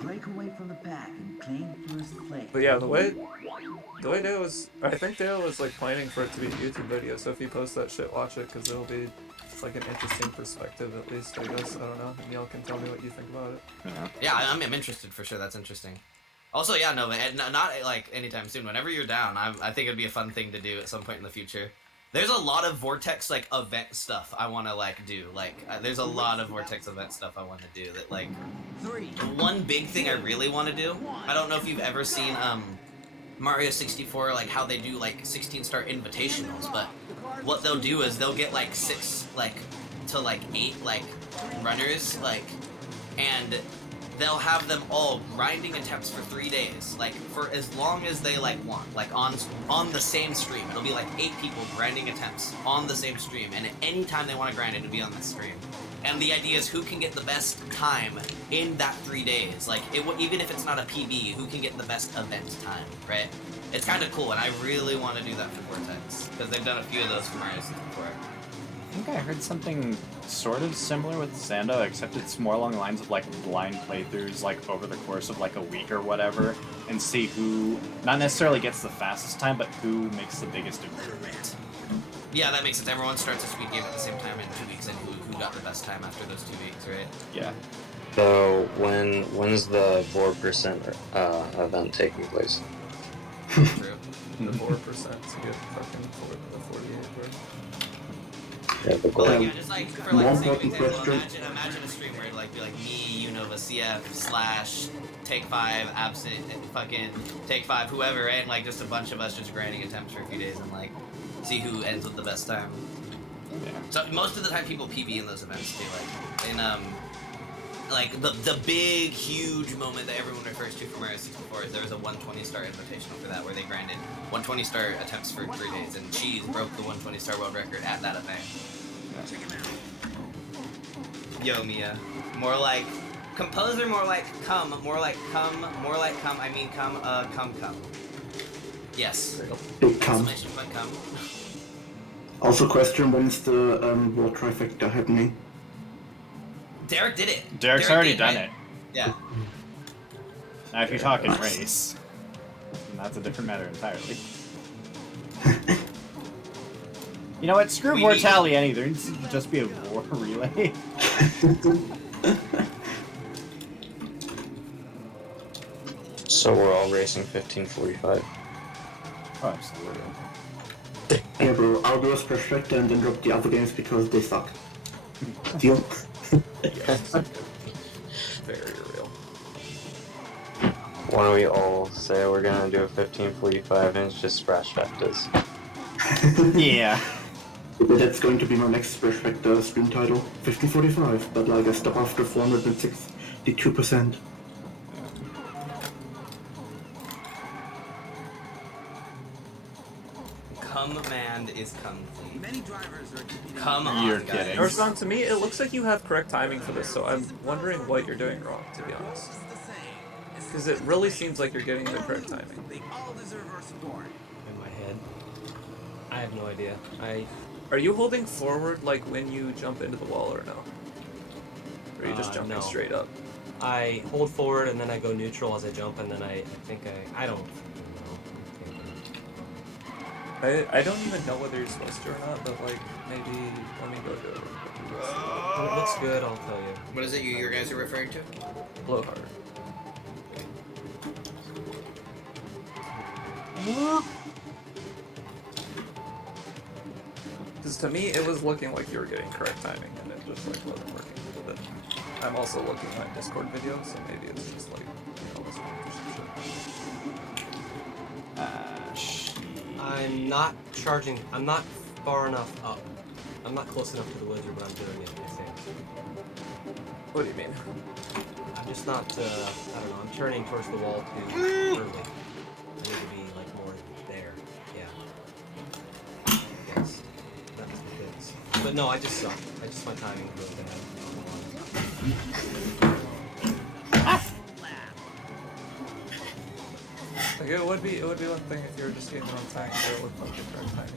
Break away from the pack and claim first place. But yeah, the way Dale was, I think Dale was like planning for it to be a YouTube video. So if he posts that shit, watch it, because it'll be like an interesting perspective at least. I guess, I don't know. And y'all can tell me what you think about it. Yeah, I'm interested for sure. That's interesting. Also, yeah, Nova, not like anytime soon. Whenever you're down, I think it'd be a fun thing to do at some point in the future. There's a lot of Vortex like event stuff I want to like do. Like, there's a lot of Vortex event stuff I want to do. That like, one big thing I really want to do. I don't know if you've ever seen Mario 64, like how they do like 16-star invitationals, but what they'll do is they'll get like 6 like to like 8 like runners, like, and they'll have them all grinding attempts for 3 days, like for as long as they like want, like on the same stream. It'll be like 8 people grinding attempts on the same stream, and at any time they want to grind, it'll be on the stream. And the idea is who can get the best time in that 3 days. Like, even if it's not a PB, who can get the best event time, right? It's kind of cool, and I really want to do that for Vortex, because they've done a few of those for Mario 64. I think I heard something sort of similar with Zando, except it's more along the lines of like blind playthroughs, like over the course of like a week or whatever, and see who, not necessarily gets the fastest time, but who makes the biggest improvement. Yeah, that makes sense. Everyone starts a speed game at the same time in 2 weeks, and who got the best time after those 2 weeks, right? Yeah. So when's the 4% event taking place? True. The 4% to get fucking the 48 worth. Yeah, the But goal. like, yeah, just like for More like the sake of important example, question. imagine a stream where it'd like be like me, Unova, CF, / Take 5, Absent, fucking Take 5, whoever, right? And like just a bunch of us just grinding attempts for a few days and like see who ends with the best time. Yeah. So most of the time people PB in those events too, like in like the big huge moment that everyone refers to from Mario 64 is there was a 120-star invitational for that where they grinded 120-star attempts for 3 days, and Cheese broke the 120-star world record at that event. Yo, Mia. More like composer, more like come, more like come, more like come, I mean come, come. Yes. Big come. Exclamation point come. Also, question: when's the world trifecta happening? Derek did it. Derek's Derek already did, done right? it. Yeah. Now, if you're talking race, then that's a different matter entirely. You know what? Screw Vortaliani. There needs to just be a war relay. So we're all racing 15:45. Oh, absolutely. Yeah, bro. I'll do a trifecta and then drop the other games because they suck. Deal. Very real. Why don't we all say we're gonna do a 15:45 and it's just Splash Factors? Yeah. But that's going to be my next trifecta stream title, 1545. But like I stop after 462%. Command is complete. Many drivers are Come on, You're guys. kidding. Northbound, to me, it looks like you have correct timing for this, so I'm wondering what you're doing wrong, to be honest. Because it really seems like you're getting the correct timing. They all deserve our support. In my head. I have no idea. Are you holding forward like when you jump into the wall or no? Or are you just jumping no. straight up? I hold forward and then I go neutral as I jump, and then I think I don't know. I don't even know whether you're supposed to or not, but like maybe let me go do it. When it looks good, I'll tell you. What is it you guys are referring to? Blowhard. Because to me, it was looking like you were getting correct timing, and it just like wasn't working. But I'm also looking at Discord videos, so maybe it's just like this one or some shit. I'm not charging. I'm not far enough up. I'm not close enough to the wizard when I'm doing it, I think. What do you mean? I'm just not, I don't know, I'm turning towards the wall too early. I need to be, like, more there. Yeah. Yes. That's the fix. But no, I just suck. My timing is really bad. Like it would be one thing if you were just getting the wrong time, but it looked like the correct timing.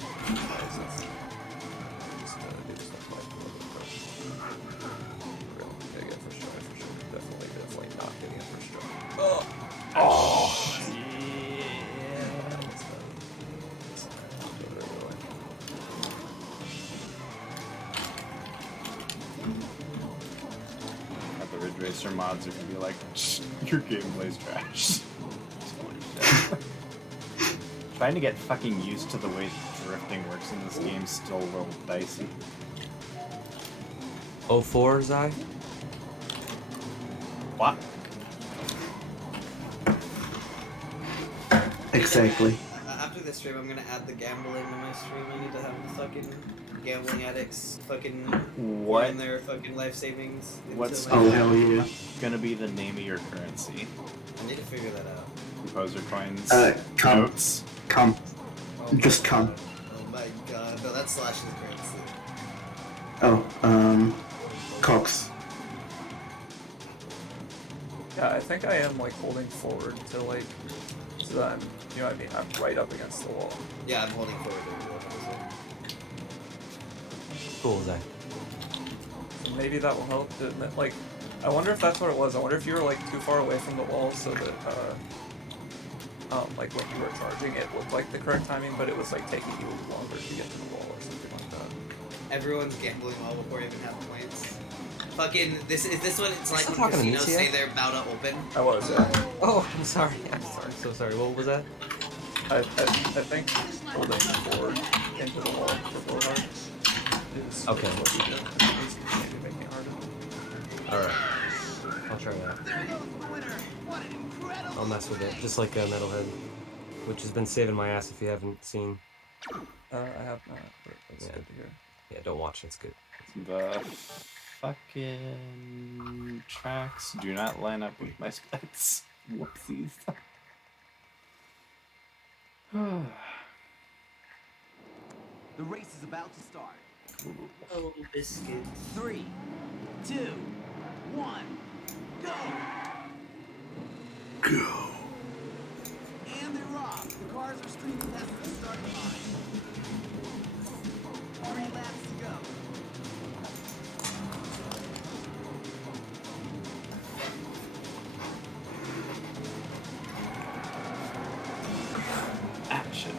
Just do stuff like a little bit really. Yeah, get first try for sure. Definitely not getting it first try. Oh! The Ridge Racer mods are gonna be like, your gameplay's trash. Trying to get fucking used to the way drifting works in this game is still a little dicey. 04, Zai? What? Exactly. After this stream, I'm gonna add the gambling to my stream. I need to have the fucking gambling addicts fucking What? in their fucking life savings. What's Oh hell yeah. gonna be the name of your currency? I need to figure that out. Composer coins? Come. Notes? Come. Oh Just my come. God. Oh my god. No, that's Slash's currency. Oh, Cox. Yeah, I think I am like holding forward to like, so that I'm, you know what I mean, I'm right up against the wall. Yeah, I'm holding forward there. Cool, Zai. Maybe that will help. Like, I wonder if that's what it was. I wonder if you were like too far away from the wall so that, like when you were charging, it looked like the correct timing, but it was like taking you longer to get to the wall or something like that. Everyone's gambling all before you even have points. Fucking, is this what it's like Still when talking to me, casinos say Tia? they're about to open? I was, yeah. Oh, I'm sorry. So sorry. What was that? I think holding forward into the wall for blowhard is Okay. what you do. At least maybe making it harder. Alright. I'll try that. I'll mess with it, just like Metalhead, which has been saving my ass if you haven't seen. I have not, but that's Yeah. good to hear. Yeah, don't watch it, it's good. The fucking tracks do not line up with my specs. Whoopsies. The race is about to start. Oh, biscuits. 3, 2, 1, go! Go. And they're off. The cars are streaming past the starting line. 3 laps to go. Action.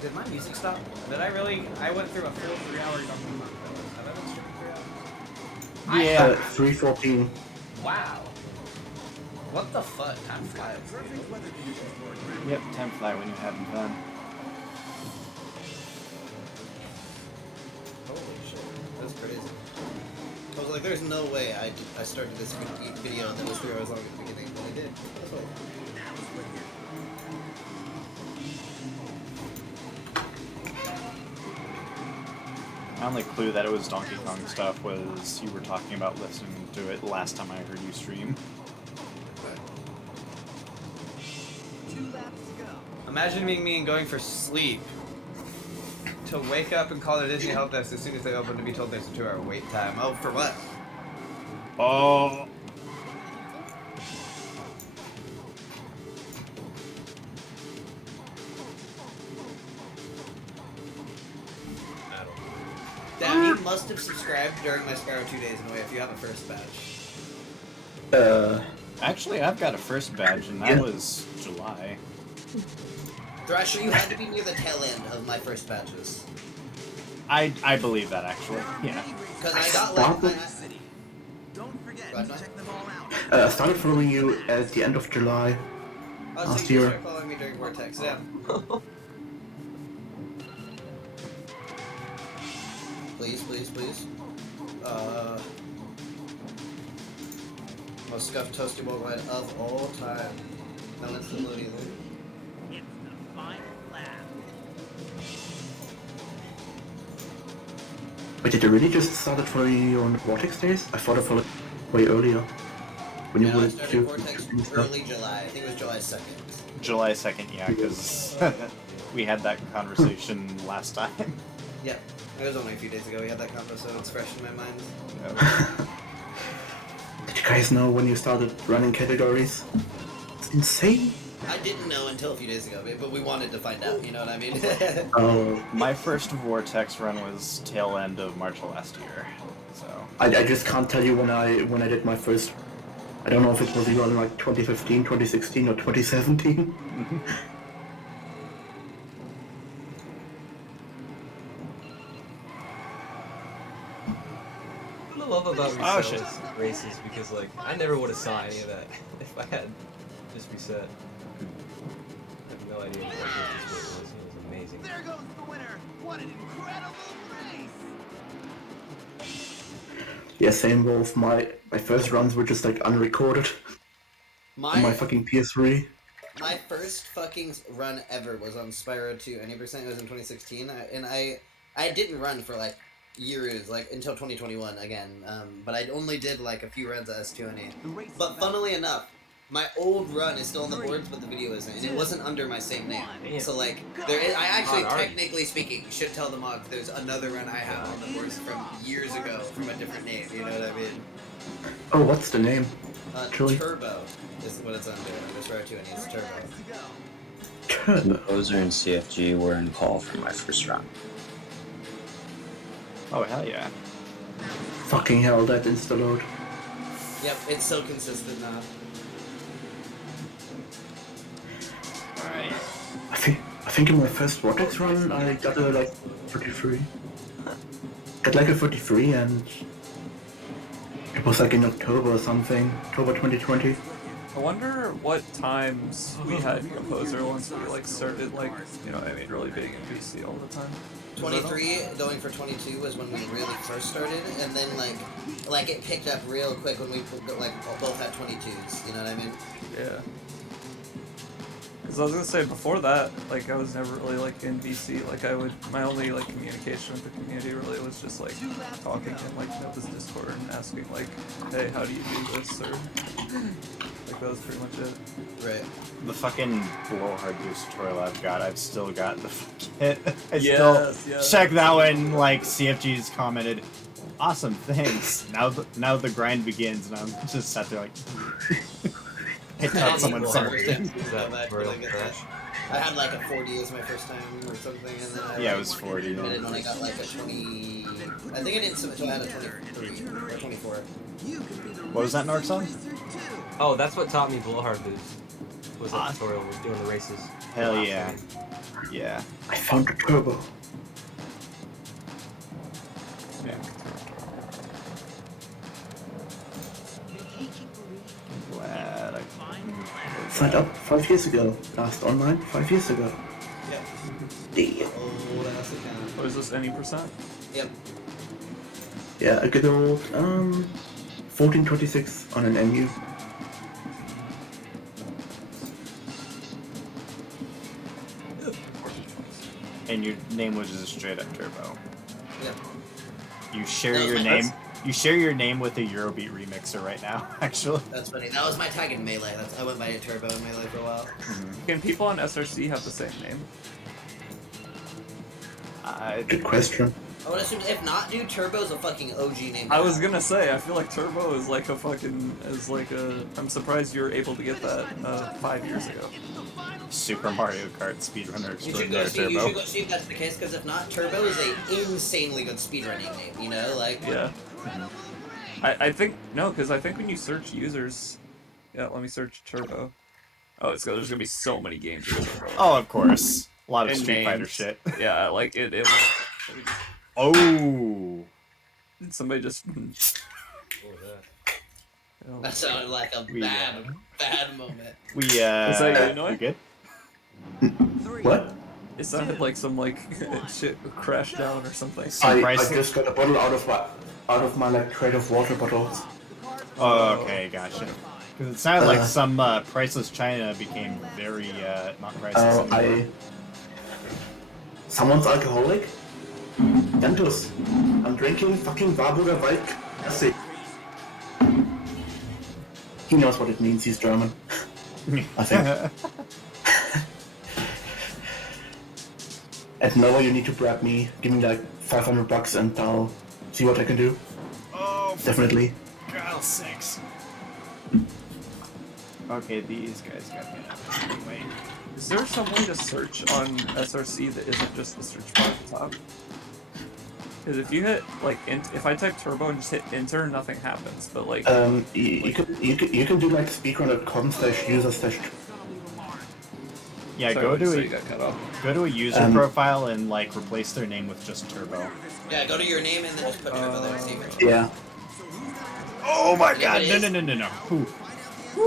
Did my music stop? Did I really? I went through a full 3-hour Dungeon Monk. Have I been streaming 3 hours? Yeah. 3:14. Wow. What the fuck? Time flies. Yep, time fly when you're having fun. Holy shit. That's crazy. I was like, there's no way I started this video that was 3 hours long at the beginning, but I did. That's all. My only clue that it was Donkey Kong stuff was you were talking about listening to it last time I heard you stream. 2 laps to go. Imagine being me and going for sleep to wake up and call the Disney help desk as soon as they open to be told there's a 2-hour wait time. Oh, for what? Oh. must have subscribed during my Spyro 2 days anyway if you have a first badge. Actually, I've got a first badge, and that was July. Thrasher, you had to be near the tail end of my first badges. I believe that, actually. Yeah. Because I got like... Don't forget Go ahead, to Mike. check them all out. I started following you at the end of July. Oh, Last so you year. started following me during Vortex, yeah. Please, please, please. Most scuffed toasty worldwide of all time. Now let's load either. It's the final lap. Wait, did you really just started following you on Vortex days? I thought I followed way earlier. When you No, I would started do Vortex stuff. early July. I think it was July 2nd. July 2nd, yeah, because we had that conversation last time. Yeah, it was only a few days ago we had that convo, so it's fresh in my mind. Did you guys know when you started running categories? It's insane. I didn't know until a few days ago, but we wanted to find out, you know what I mean? Oh, My first Vortex run was tail end of March of last year, so... I just can't tell you when I did my first. I don't know if it was either like 2015, 2016, or 2017. What I love about Oh, shit. reset races because like I never would have saw any of that if I had just reset. I have no idea what this was. It was amazing. There goes the winner. What an incredible race. Yeah, same Wolf. My first runs were just like unrecorded on my fucking PS3. My first fucking run ever was on Spyro 2, and 80% it was in 2016, and I didn't run for like years, like until 2021 again, but I only did like a few runs at S2NA. But funnily enough, my old run is still on the boards, but the video isn't, and it wasn't under my same name. So like, there is, I actually, technically speaking, should tell the mods there's another run I have on the boards from years ago from a different name, you know what I mean? Oh, what's the name? Actually? Turbo is what it's under Spyro 2, and it's Turbo. Turbo. Composer and CFG were in call for my first round. Oh, hell yeah. Fucking hell, that insta-load. Yep, it's so consistent now. Alright. I think in my first Vortex run I got a like 33. Got like a 33 and it was like in October or something. October 2020. I wonder what times we had Composer once we like started like, you know what I mean, really being in PC all the time. 23 going for 22 was when we really first started, and then like it picked up real quick when we like both had 22s. You know what I mean? Yeah. Because I was gonna say before that, like I was never really like in VC. Like my only like communication with the community really was just like talking in like Nova's Discord and asking like, hey, how do you do this, or like that was pretty much it. Right. The fucking blowhard boost tutorial I've still got the fucking... I Yes, still yes. check that when, like, CFG's commented, awesome, thanks. Now the grind begins, and I'm just sat there like... I thought someone something. I had like a 40 as my first time or something, and then I Yeah, it was 40. admitted when I got like a 20. I think I didn't so much. I had a 23 or 24. What was that, Norxon? Oh, that's what taught me blowhard boost. Was that tutorial was doing the races. Hell yeah. Yeah. I found the turbo. Yeah. Glad I... Signed up 5 years ago. Last online 5 years ago. Yep. Damn. Oh, that's a count. What is this, any percent? Yep. Yeah, a good old 1426 on an MU. And your name was just straight up Turbo. Yep. You share That was your my name. first- You share your name with a Eurobeat remixer right now, actually. That's funny. That was my tag in Melee. I went by a Turbo in Melee for a while. Can people on SRC have the same name? Good question. I would assume if not, dude, Turbo's a fucking OG name. I was gonna say, I feel like Turbo is like a fucking, I'm surprised you were able to get that 5 years ago. Super Mario Kart Speedrunner Extraordinaire You Turbo. should go see if that's the case, because if not, Turbo is a insanely good speedrunning name, you know? Like, Yeah. I think, no, because I think when you search users... Yeah, let me search Turbo. Oh, there's gonna be so many games with Turbo. Oh, of course. A lot of And Street Fighter names. shit. Yeah, like, it was... Oh! Did somebody just... What was that? Oh. that sounded like a bad moment. We, Was that you, Noah? you good? What? It sounded like some, like, shit crashed down or something. I Priceless- just got a bottle out of my like crate of water bottles. Oh, okay, gotcha. Because it sounded like some priceless china became very not priceless anymore. Someone's alcoholic? Dentus. I'm drinking fucking Warburger Wald Classic. He knows what it means, he's German. I think. And Noah, you need to bribe me. Give me like $500 and I'll see what I can do. Oh, Definitely. God, 6. Okay, these guys got me. Anyway. Is there some way to search on SRC that isn't just the search bar at the top? Because if you hit, like, if I type turbo and just hit enter, nothing happens, but like... You can do like speedrun.com/user/. Yeah, Sorry, go to you got cut off. a user profile and like replace their name with just turbo. Yeah, go to your name and then just put Turbo there and see if it's Yeah. Oh my god, If it no. Ooh.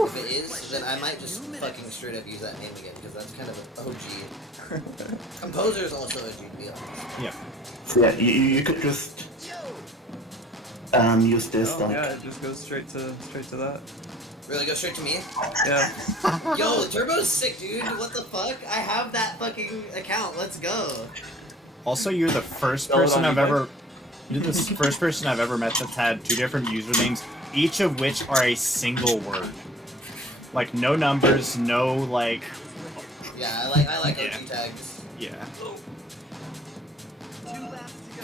If it is, then I might just fucking straight up use that name again, because that's kind of an OG. Composer is also OG, to be honest. Yeah. So yeah, you could just use this Oh, like. yeah, it just goes straight to that. Really, go straight to me? Yeah. Yo, Turbo's sick, dude. What the fuck? I have that fucking account. Let's go. Also, you're the first Spell it person on I've eBay? ever. You're the first person I've ever met that's had 2 different usernames, each of which are a single word. Like no numbers, no like. Yeah, I like Yeah. OG tags. Yeah. 2 laps to go.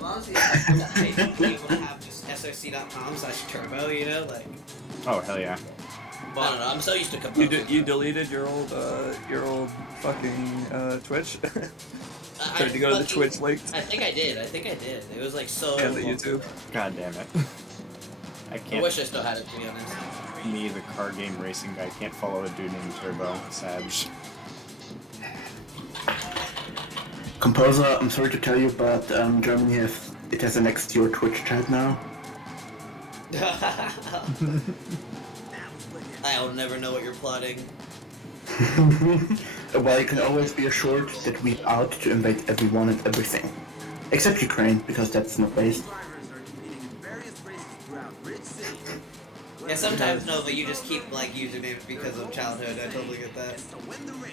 Well, honestly, I hate being able to have just src.com/turbo, you know, like. Oh hell yeah. I don't know. I'm so used to composer. You deleted your old fucking Twitch? Tried to go to the Twitch link. I think I did. It was like so. And the YouTube. God damn it. I I can't. wish I still had it, to be honest. Me, the car game racing guy, can't follow a dude named Turbo. Sad. Composer, I'm sorry to tell you, but Germany has annexed your Twitch chat now. I'll never know what you're plotting. Well, you can always be assured that we're out to invade everyone and everything. Except Ukraine, because that's not based. Drivers are competing in various races throughout Rich City. Yeah, sometimes no, but you just keep like usernames because of childhood. I totally get that. To win the race.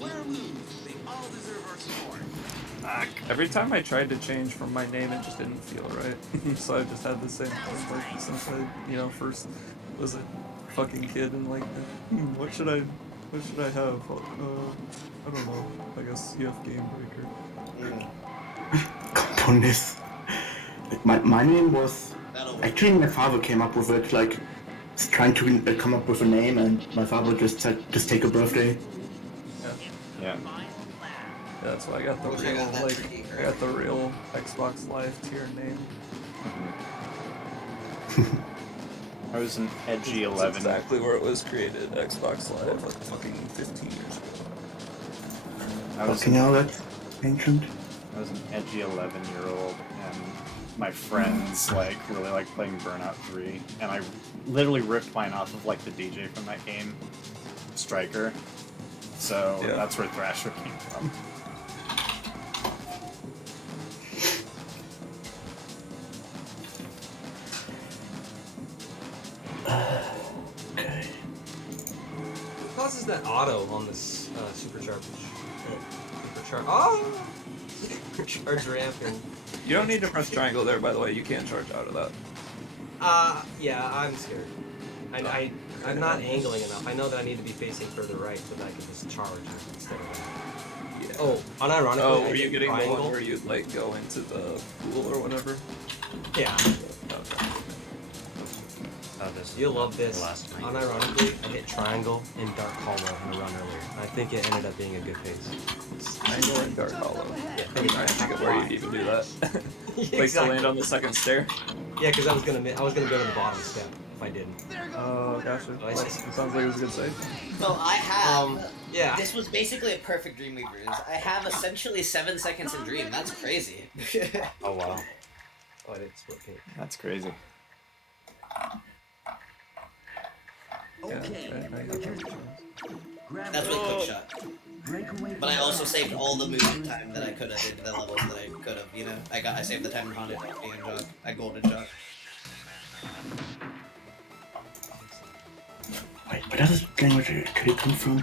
Win or lose, they all deserve our support. Every time I tried to change from my name, it just didn't feel right. So I just had the same thing like since I, first was a fucking kid and like, what should I have? I don't know. I guess you have Game Breaker. Componist. My name was actually my father came up with it, like trying to come up with a name, and my father just said just take a birthday. Yeah. Yeah, that's why I got the Wish I real got that like pretty I got the real Xbox Live tier name. I was an edgy That's 11. exactly where it was created. Xbox Live, like fucking 15 years ago. I was Fucking hell, that's ancient. I was an edgy 11-year-old, and my friends like really liked playing Burnout 3, and I literally ripped mine off of like the DJ from that game, Striker. So Yeah. that's where Thrasher came from. Okay. What causes that auto on this supercharge? Oh! Supercharge ramp and. You don't need to press triangle there, by the way. You can't charge out of that. Yeah, I'm scared. I'm not angling enough. I know that I need to be facing further right so that I can just charge instead of that. Yeah. Oh, unironically, Oh, I were you did getting the triangle. one where you'd like go into the pool or whatever? Yeah. Okay. thought this was You'll about love this. the last night. Unironically, I hit triangle in Dark Hollow in a run earlier. I think it ended up being a good pace. Triangle and Dark Hollow. Yeah. I'm trying to think of where you'd even do that. Like to land on the second stair. Yeah, because I was gonna go to the bottom step if I didn't. Oh, gotcha. Nice. It sounds like it was a good save. So I have. Yeah. This was basically a perfect Dream Weavers. I have essentially 7 seconds in Dream. That's crazy. Oh wow. Oh, I didn't split cake. That's crazy. Yeah, That's with quick shot. But I also saved all the movement time that I could have into the levels that I could have. You know, I saved the time in Haunted Jockey and Jock. I golden Jock. Wait, where does this language could it come from?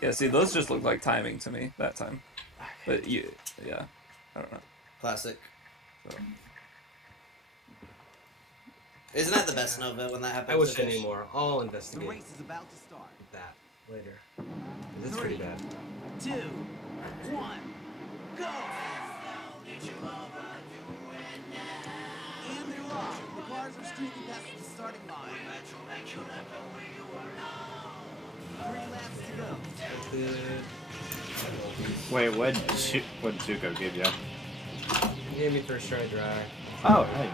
Yeah, see, those just look like timing to me that time. But you, yeah, I don't know. Classic. So. Isn't that the best Nova when that happens? I wish to I fish? knew more. I'll The investigate race is about to start. that later. This is pretty bad. 2, 1, go! And they're off. The cars are streaking past the starting line. 3 laps to go. Wait, what did Zuko give you? He gave me first try dry. Oh, hey.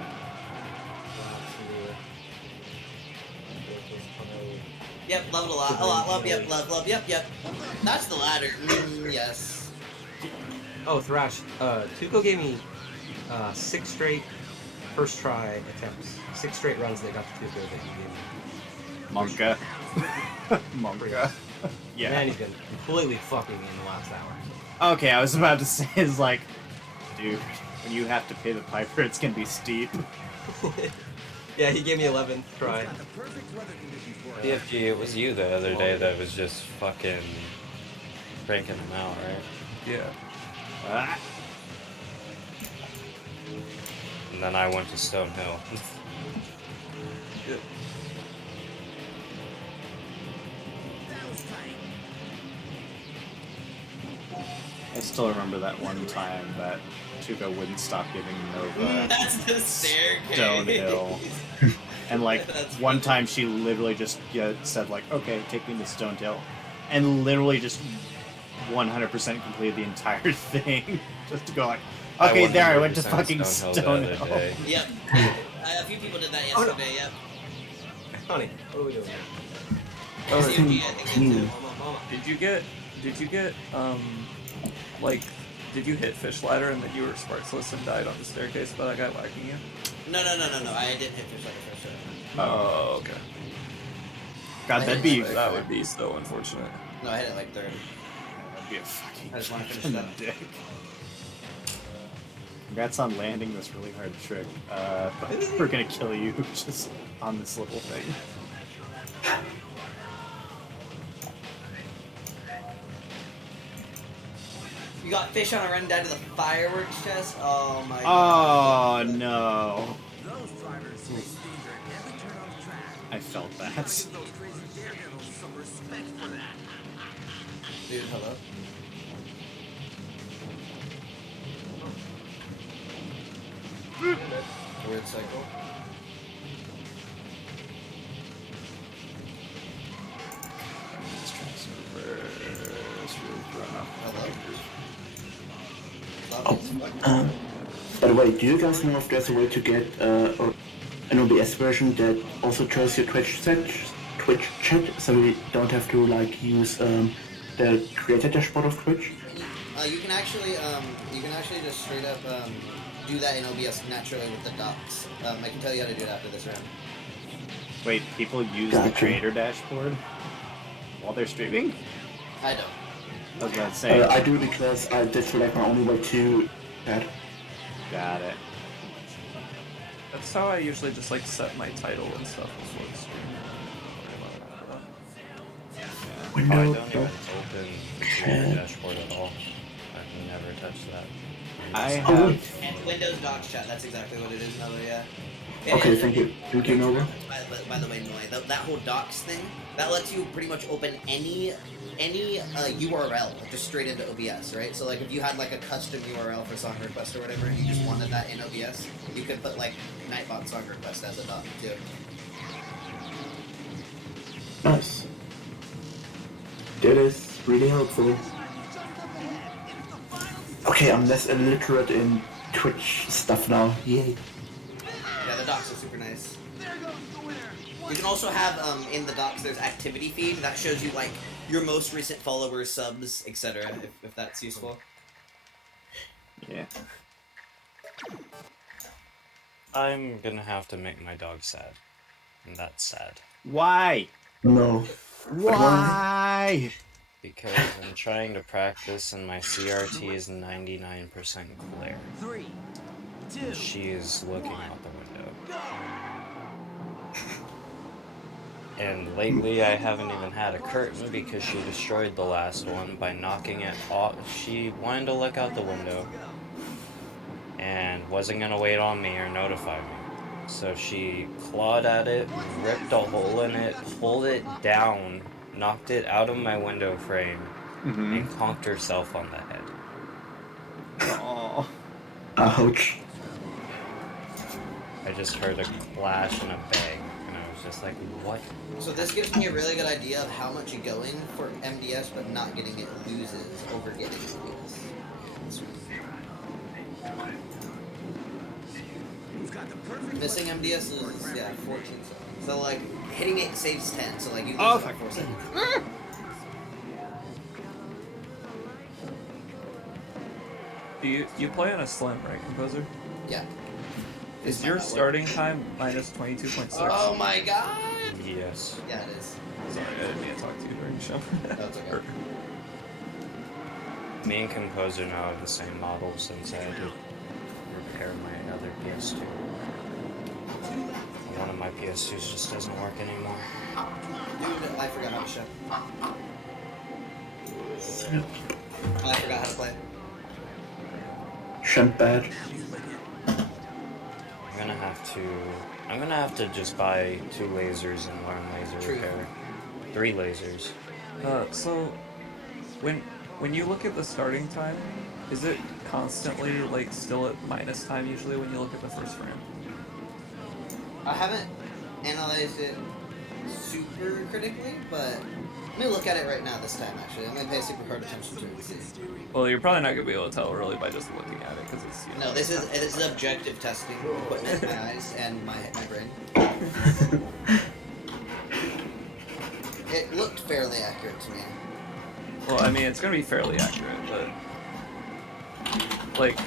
Yep, leveled a lot, yep, level up, yep. That's the ladder. Yes. Oh, Thrash. Tuco gave me 6 straight first try attempts. 6 straight runs that got to Tuco that he gave me. Monka. Monka. Yeah. Man, he's been completely fucking me in the last hour. Okay, I was about to say, is like, dude, when you have to pay the piper, it's gonna be steep. Yeah, he gave me 11th try. Got the perfect weather conditions for it. BFG, it was you the other day that was just fucking breaking them out, right? Yeah. Ah. And then I went to Stonehill. Good. That was tight. I still remember that one time that Tuco wouldn't stop giving Nova That's the staircase. Stonehill. And like That's one funny. time she literally just said like, okay, take me to Stonehill. And literally just 100% completed the entire thing. Just to go like, okay, there I went to 100% fucking Stonehill the other Stonehill. day. Yep. A few people did that yesterday, yep. Honey, what are we doing here? Oh, CMG, I think did too. Mama. Did you get, like, did you hit fish ladder and then you were sparksless and died on the staircase by that guy whacking you? No. I didn't hit fish like the first time. Oh, okay. God, that'd be That would be so unfortunate. No, I hit it like third. that'd be a fucking I just want to finish in the that. dick. Congrats on landing this really hard trick. But we're gonna kill you just on this little thing. You got fish on a run down to the fireworks chest? Oh my god. Oh no. Those drivers face danger at every turn on the track. I felt that. Give those crazy daredevils some respect for that. Dude, hello? Weird cycle. Hello? By the way, do you guys know if there's a way to get an OBS version that also shows your Twitch chat, so we don't have to like use the creator dashboard of Twitch? You can actually just straight up do that in OBS naturally with the docs. I can tell you how to do it after this round. Wait, people use Gotcha. the creator dashboard while they're streaming? I don't. I was about to say. I do because that's like my only way to chat. Got it. That's how I usually just like set my title and stuff before the stream. I Window. don't even open the creator dashboard at all. I've never touched that. I Oh, have. And Windows docs chat, that's exactly what it is, Nova, yeah. Okay, thank you. Thank you, Nova. By the way, Noy, that whole docs thing, that lets you pretty much open any any URL just straight into OBS, right? So like if you had like a custom URL for song request or whatever, and you just wanted that in OBS, you could put like Nightbot song request as a doc too. Nice. That is really helpful. Okay, I'm less illiterate in Twitch stuff now. Yay. Yeah, the docs are super nice. You can also have in the docs there's activity feed that shows you like your most recent followers, subs, etc. If that's useful. Yeah. I'm gonna have to make my dog sad. And that's sad. Why? No. Why? Because I'm trying to practice and my CRT is 99% clear. 3, 2, She is looking out the window. And lately I haven't even had a curtain because she destroyed the last one by knocking it off. She wanted to look out the window and wasn't gonna wait on me or notify me. So she clawed at it, ripped a hole in it, pulled it down, knocked it out of my window frame, and conked herself on the head. Oh. Ouch. I just heard a clash and a bang, and I was just like, what? So this gives me a really good idea of how much you go in for MDS, but not getting it loses over getting MDS. Missing MDS is 14 seconds. So like hitting it saves 10. So like you lose like 4 seconds. You play on a Slim, right, Composer? Yeah. Is your starting time minus 22.6? Oh my god! Yes. Yeah, it is. Sorry, I didn't mean to talk to you during the show. That's okay. Me and Composer now have the same model since I had to repair my other PS2. One of my PS2s just doesn't work anymore. Dude, I forgot how to ship. I forgot how to play. Shouldn't bad. I'm gonna have to just buy 2 lasers and learn laser True. repair. 3 lasers. So, when you look at the starting time, is it constantly like still at minus time usually when you look at the first frame? I haven't analyzed it super critically, but let me look at it right now this time actually. I'm gonna pay super hard attention to it and see. Well, you're probably not gonna be able to tell really by just looking at it because it's. You know, No, this is objective testing equipment in my eyes and my brain. It looked fairly accurate to me. Well, I mean, it's gonna be fairly accurate, but like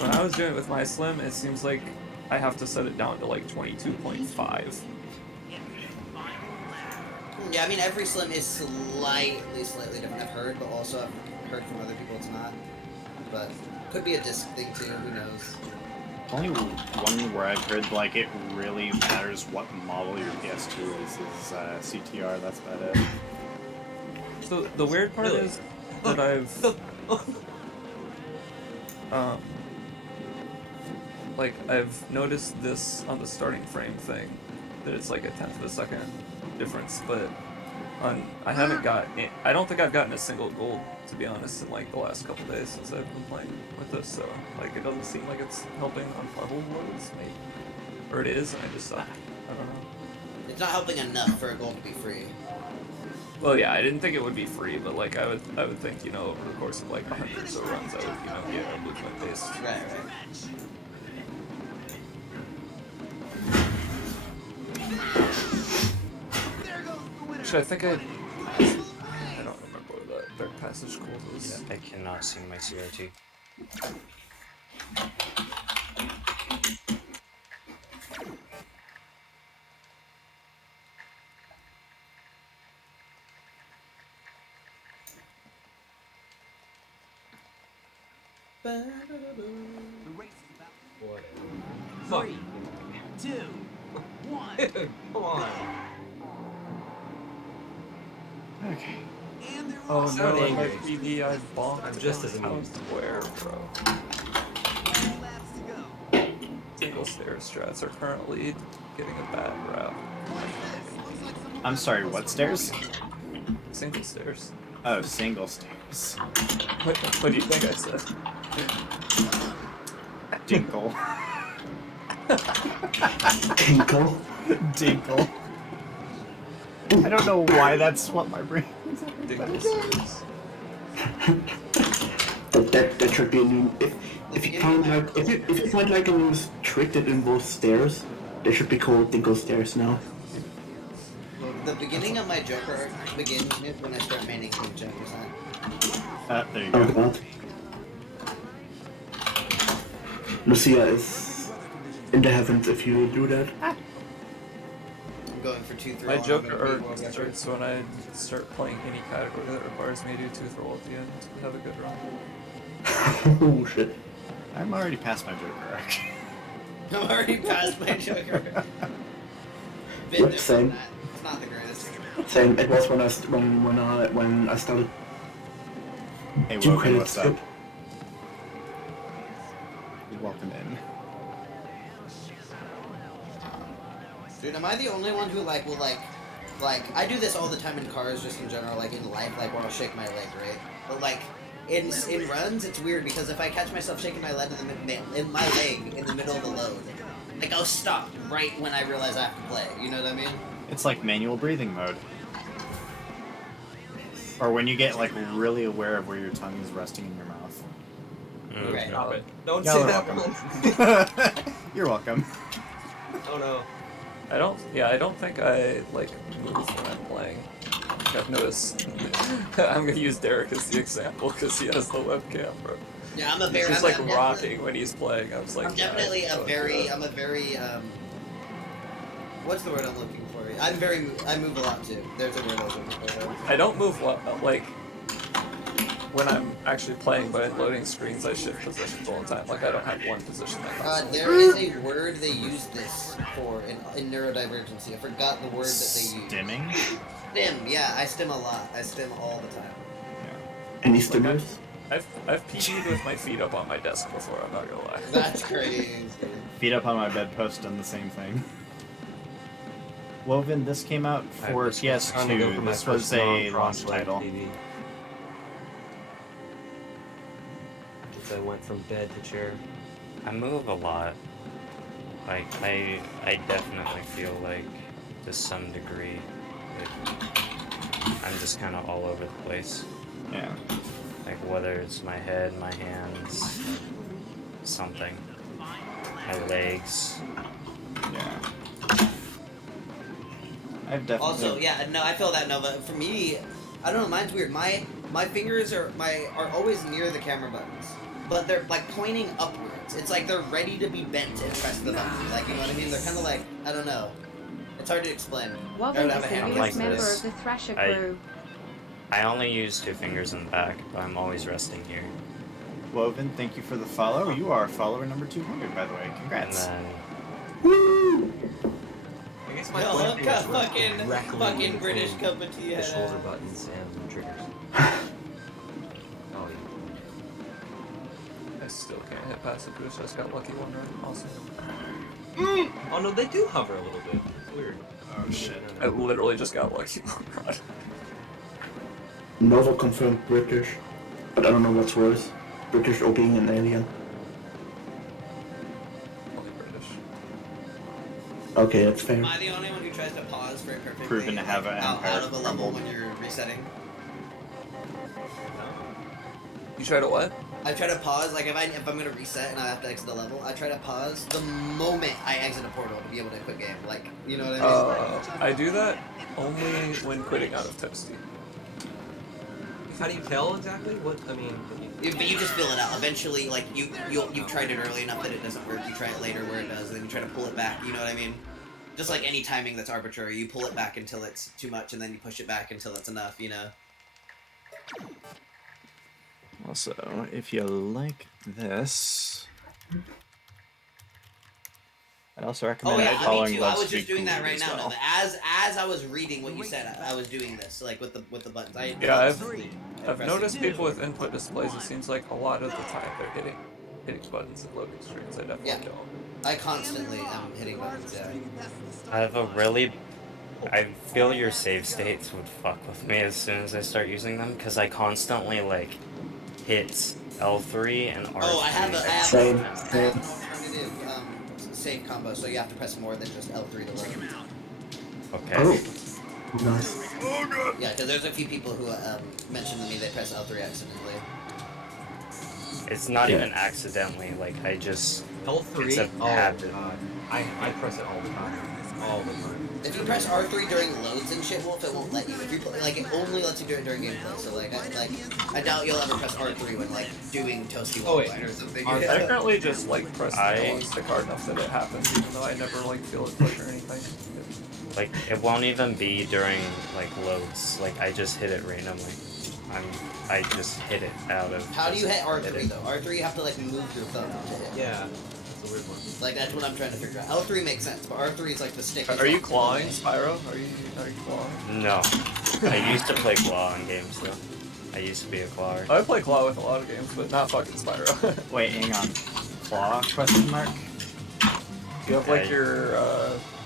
when I was doing it with my Slim, it seems like I have to set it down to like 22.5. Yeah, I mean every Slim is slightly different. I've heard, but also I've heard from other people it's not. But could be a disc thing too. Who knows? Only one where I've heard like it really matters what model your PS2 is CTR. That's about it. So the weird part is that I've noticed this on the starting frame thing, that it's like a 1/10 of a second difference, but I don't think I've gotten a single gold, to be honest, in like the last couple days since I've been playing with this, so like it doesn't seem like it's helping on level loads, maybe. Or it is, and I just suck. I don't know. It's not helping enough for a gold to be free. Well, yeah, I didn't think it would be free, but like I would think, you know, over the course of like 100 or so runs, I would, you know, get a movement based. Right. Actually, I think I don't remember what that Dark Passage called was. I cannot see my CRT. What? 3, 2, 1. Come on. Okay. And they're Oh off. no, Sound my angry. 3D, I bonked. I'm just as How amused. square, bro. 2 laps to go. Single stair strats are currently getting a bad rap. I'm sorry, what stairs? Single stairs. Oh, single stairs. What do you think I said? Dinkle. Tinkle. Dinkle. I don't know why that's what my brain is. Dingle stairs. That should be a new. If you find like if you find like a new trick that involves stairs, they should be called Tinkle stairs now. The beginning of my Joker arc begins when I start maining King Jokers. There you Oh go. god. Lucia is in the heavens if you do that. I'm going for 2 throw. My I'm Joker gonna be arc more effort. starts when I start playing any category that requires me to do 2 throw at the end to have a good run. Oh shit. I'm already past my Joker arc. I'm already past my Joker arc. Been Yep, there same. for that. It's not the greatest. Same. It was when I started. Hey, Do Wogan, what's credits. up? Welcome in. Dude, am I the only one who will I do this all the time in cars, just in general, like in life, like where I'll shake my leg, right? But like in runs, it's weird because if I catch myself shaking my leg in the middle of a load, like I'll stop right when I realize I have to play. You know what I mean? It's like manual breathing mode. Or when you get like really aware of where your tongue is resting in your mouth. Right. Stop it. Don't Y'all say are that welcome. one. You're welcome. Oh no. I don't think I like move when I'm playing. I've noticed. I'm gonna use Derek as the example because he has the webcam, bro. Yeah, I'm a He's very. just I'm like definitely- rocking when he's playing. I was like, I'm definitely yeah, a very. I'm a very. What's the word I'm looking for? I move a lot too. There's a word I was looking for. Though. I don't move like when I'm actually playing, but in loading screens, I shift positions all the time. Like I don't have one position that constantly. There is a word they use this for in neurodivergency. I forgot the word that they use. Stimming? Stim, yeah, I stim a lot. I stim all the time. Any stimmers? I've PD'd with my feet up on my desk before. I'm not gonna lie. That's crazy. Feet up on my bedpost done the same thing. Woven, this came out for PS2. This was a launch title. TV. Since I went from bed to chair. I move a lot. Like I definitely feel like to some degree I'm just kind of all over the place. Yeah. Like whether it's my head, my hands, something, my legs. Yeah. I've definitely. Also, yeah, no, I feel that, no, but for me, I don't know, mine's weird. My fingers are always near the camera buttons, but they're like pointing upwards. It's like they're ready to be bent and press the button. Like, you know what I mean? They're kind of like, I don't know. It's hard to explain. Wobbin I is would have a the hand newest like member this. of the Thrasher I- crew. I only use 2 fingers in the back, but I'm always resting here. Woven, thank you for the follow. You are follower number 200, by the way. And Congrats. then I guess my Yo, flat look fingers how were fucking directly in British between cup of tea the head. shoulder buttons and the triggers. Oh yeah. I still can't hit passive boost. I just got lucky one run. Also, Oh no, they do hover a little bit. It's weird. Oh shit. I literally just got lucky one run. Nova confirmed British, but I don't know what's worse, British or being an alien. Only British. Okay, that's fair. Am I the only one who tries to pause for it perfectly? Proven to have like, an out empire of a level crumbled. when you're resetting? You tried to what? I try to pause, like if I'm gonna reset and I have to exit a level, I try to pause the moment I exit a portal to be able to quit game. Like, you know what I mean? I do that only when quitting out of Toasty. How do you tell exactly? What I mean? But you just feel it out. Eventually, like you've tried it early enough that it doesn't work. You try it later where it does, and then you try to pull it back. You know what I mean? Just like any timing that's arbitrary, you pull it back until it's too much, and then you push it back until it's enough. You know? Also, if you like this, I'd also Oh recommend yeah, me following too. I Let's was just Speak doing that Cool right as now. well. Though. As I was reading what you said, I was doing this like with the buttons. Yeah, I've pressing. noticed people with input displays. It seems like a lot of the time they're hitting buttons and loading screens. I definitely Yeah. don't. I constantly am hitting buttons. Yeah. I have a really I feel your save states would fuck with me as soon as I start using them, because I constantly, like, hit L3 and R3. Oh, I have Same. an alternative save combo, so you have to press more than just L3 to load. Okay. Oh, nice. Yeah, because there's a few people who mentioned to me they press L3 accidentally. It's not Yeah. even accidentally, like, I just... L3? It's a Oh, habit. God. I press it all the time. All the time. If you press R3 during loads and shit, Wolf, it won't let you. If you play, like, it only lets you do it during gameplay. So I doubt you'll ever press R3 when like doing Toasty Oh, wait. Wildfire or something. I currently just like press I- the on stick hard enough that it happens, even though I never like feel it push or anything. Like, it won't even be during, like, loads. Like, I just hit it randomly. I just hit it out of... How do you hit hit R3 it. though? R3 you have to like move your thumb to hit. Yeah. It's a weird one. Like that's what I'm trying to figure out. L3 makes sense, but R3 is like the stick. Are you clawing, Spyro? Are you clawing? No. I used to play claw in games, though. I used to be a clawer. I play claw with a lot of games, but not fucking Spyro. Wait, hang on. Claw? Question mark? You have like Okay. your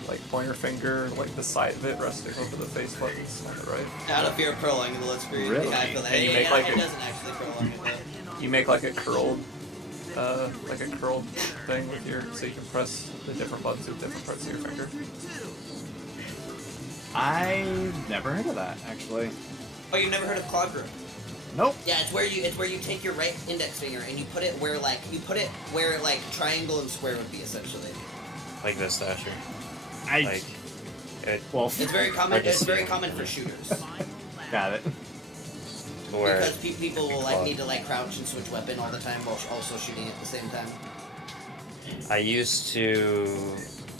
like pointer finger, like the side of it resting over the face buttons on the right. Out of fear of prolonging the screen. Really? Yeah, I feel that. And you Yeah, make, yeah, like, it a- doesn't actually prolong it though. You make like a curled thing with your, so you can press the different buttons with different parts of your finger. I've never heard of that, actually. Oh, you've never heard of claw grip? Nope. Yeah, it's where you take your right index finger and you put it where triangle and square would be essentially. Like this, Asher. I... Like, it... well, It's very common. Hard to It's see. very common for shooters got it. Where... because people will like claw. need to like crouch and switch weapon all the time while also shooting at the same time. I used to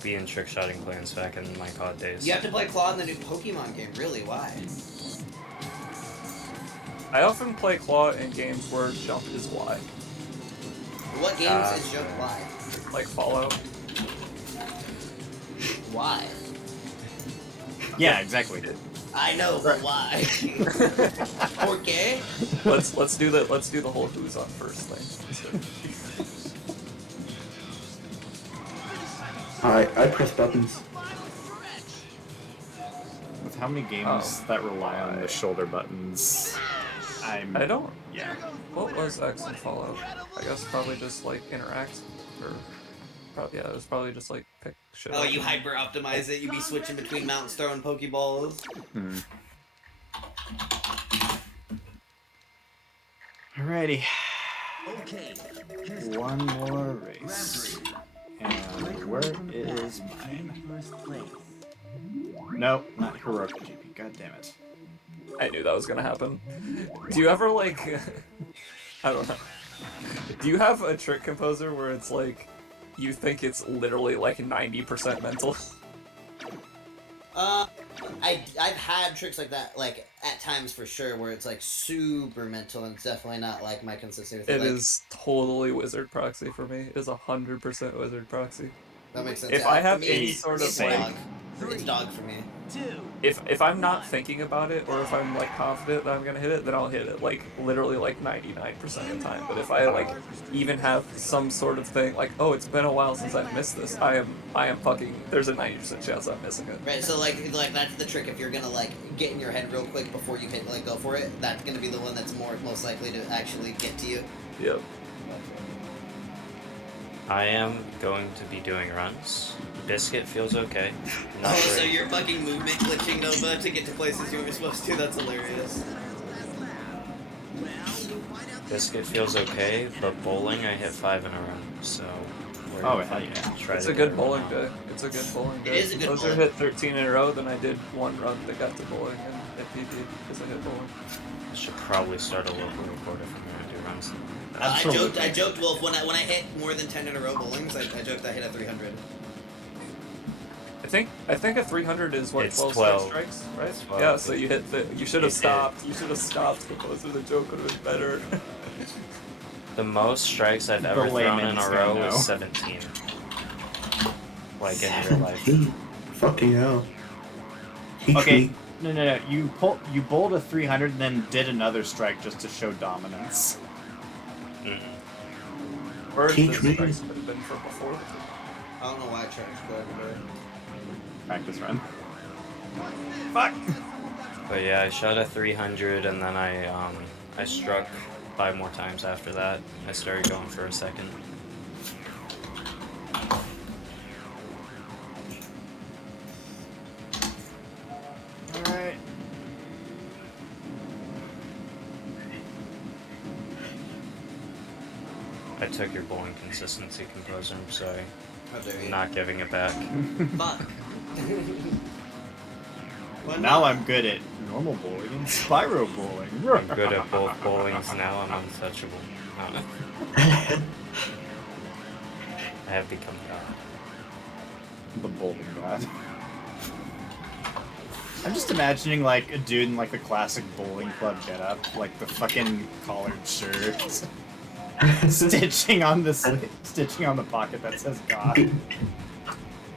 be in trick-shotting clans back in my COD days. You have to play claw in the new Pokemon game. Really? Why? I often play claw in games where jump is Y, What games is jump why? like Fallout. Why? Yeah, exactly. I know, but why? Okay. Let's do the whole who's on first thing. I press buttons. With how many games that rely on the shoulder buttons, I don't. Yeah. What was X in Fallout? I guess probably just like interact, or probably yeah, it was probably just like pick shit. Oh, up. you hyper optimize it. You be switching between mountains throwing Pokeballs. Hmm. Alrighty. Okay. One more race. And where is mine? First place. Nope, not Heroic GP. God damn it. I knew that was gonna happen. Do you ever like? I don't know. Do you have a trick composer where it's like, you think it's literally like 90% mental? I've had tricks like that, like at times for sure, where it's like super mental, and it's definitely not like my consistency. It like, is totally wizard proxy for me. It is 100% wizard proxy. That makes sense. If yeah. I have For me, any sort of it's like, dog. It's dog for me. if I'm not thinking about it, or if I'm like confident that I'm gonna hit it, then I'll hit it like literally like 99% of the time. But if I like even have some sort of thing like, oh, it's been a while since I've missed this, I am fucking. There's a 90% chance I'm missing it. Right, so like that's the trick. If you're gonna like get in your head real quick before you hit go for it, that's gonna be the one that's most likely to actually get to you. Yep. I am going to be doing runs. Biscuit feels okay. Not Oh, so great. you're fucking movement glitching Nova to get to places you weren't supposed to. That's hilarious. Biscuit feels okay, but bowling I hit 5 in a row, so we're Oh, gonna hell yeah. try It's to a do good it. bowling day. It's a good bowling day. It is a good Those are bowling. hit 13 in a row, then I did one run that got to bowling and hit PB because I hit bowling. I should probably start a local record if I'm gonna do runs. I joked, Wolf, when I hit more than 10 in a row bowlings, I joked I hit a 300. I think a 300 is what, It's 12 12. strikes, right? 12. Yeah, so you hit the. You should have You stopped. You should have stopped. Composer, the joke would have been better. The most strikes I've ever The thrown in layman's a gonna row know. is 17. Like in real life. 17. Fucking hell. Teach Okay. me. No. You bowled a 300 and then did another strike just to show dominance. Mm. Or Teach the me. strikes could have been from before. I don't know why I tried to go everywhere. Practice run. Fuck! But yeah, I shot a 300 and then I struck 5 more times after that. I started going for a second. Alright. I took your bowling consistency composer, I'm sorry. How dare you? Not giving it back. Fuck. Why Now not? I'm good at normal bowling and Spyro bowling. I'm good at both bowlings now, I'm untouchable. I have become God. The bowling god. I'm just imagining like a dude in like the classic bowling club getup, like the fucking collared shirt, stitching on the pocket that says God.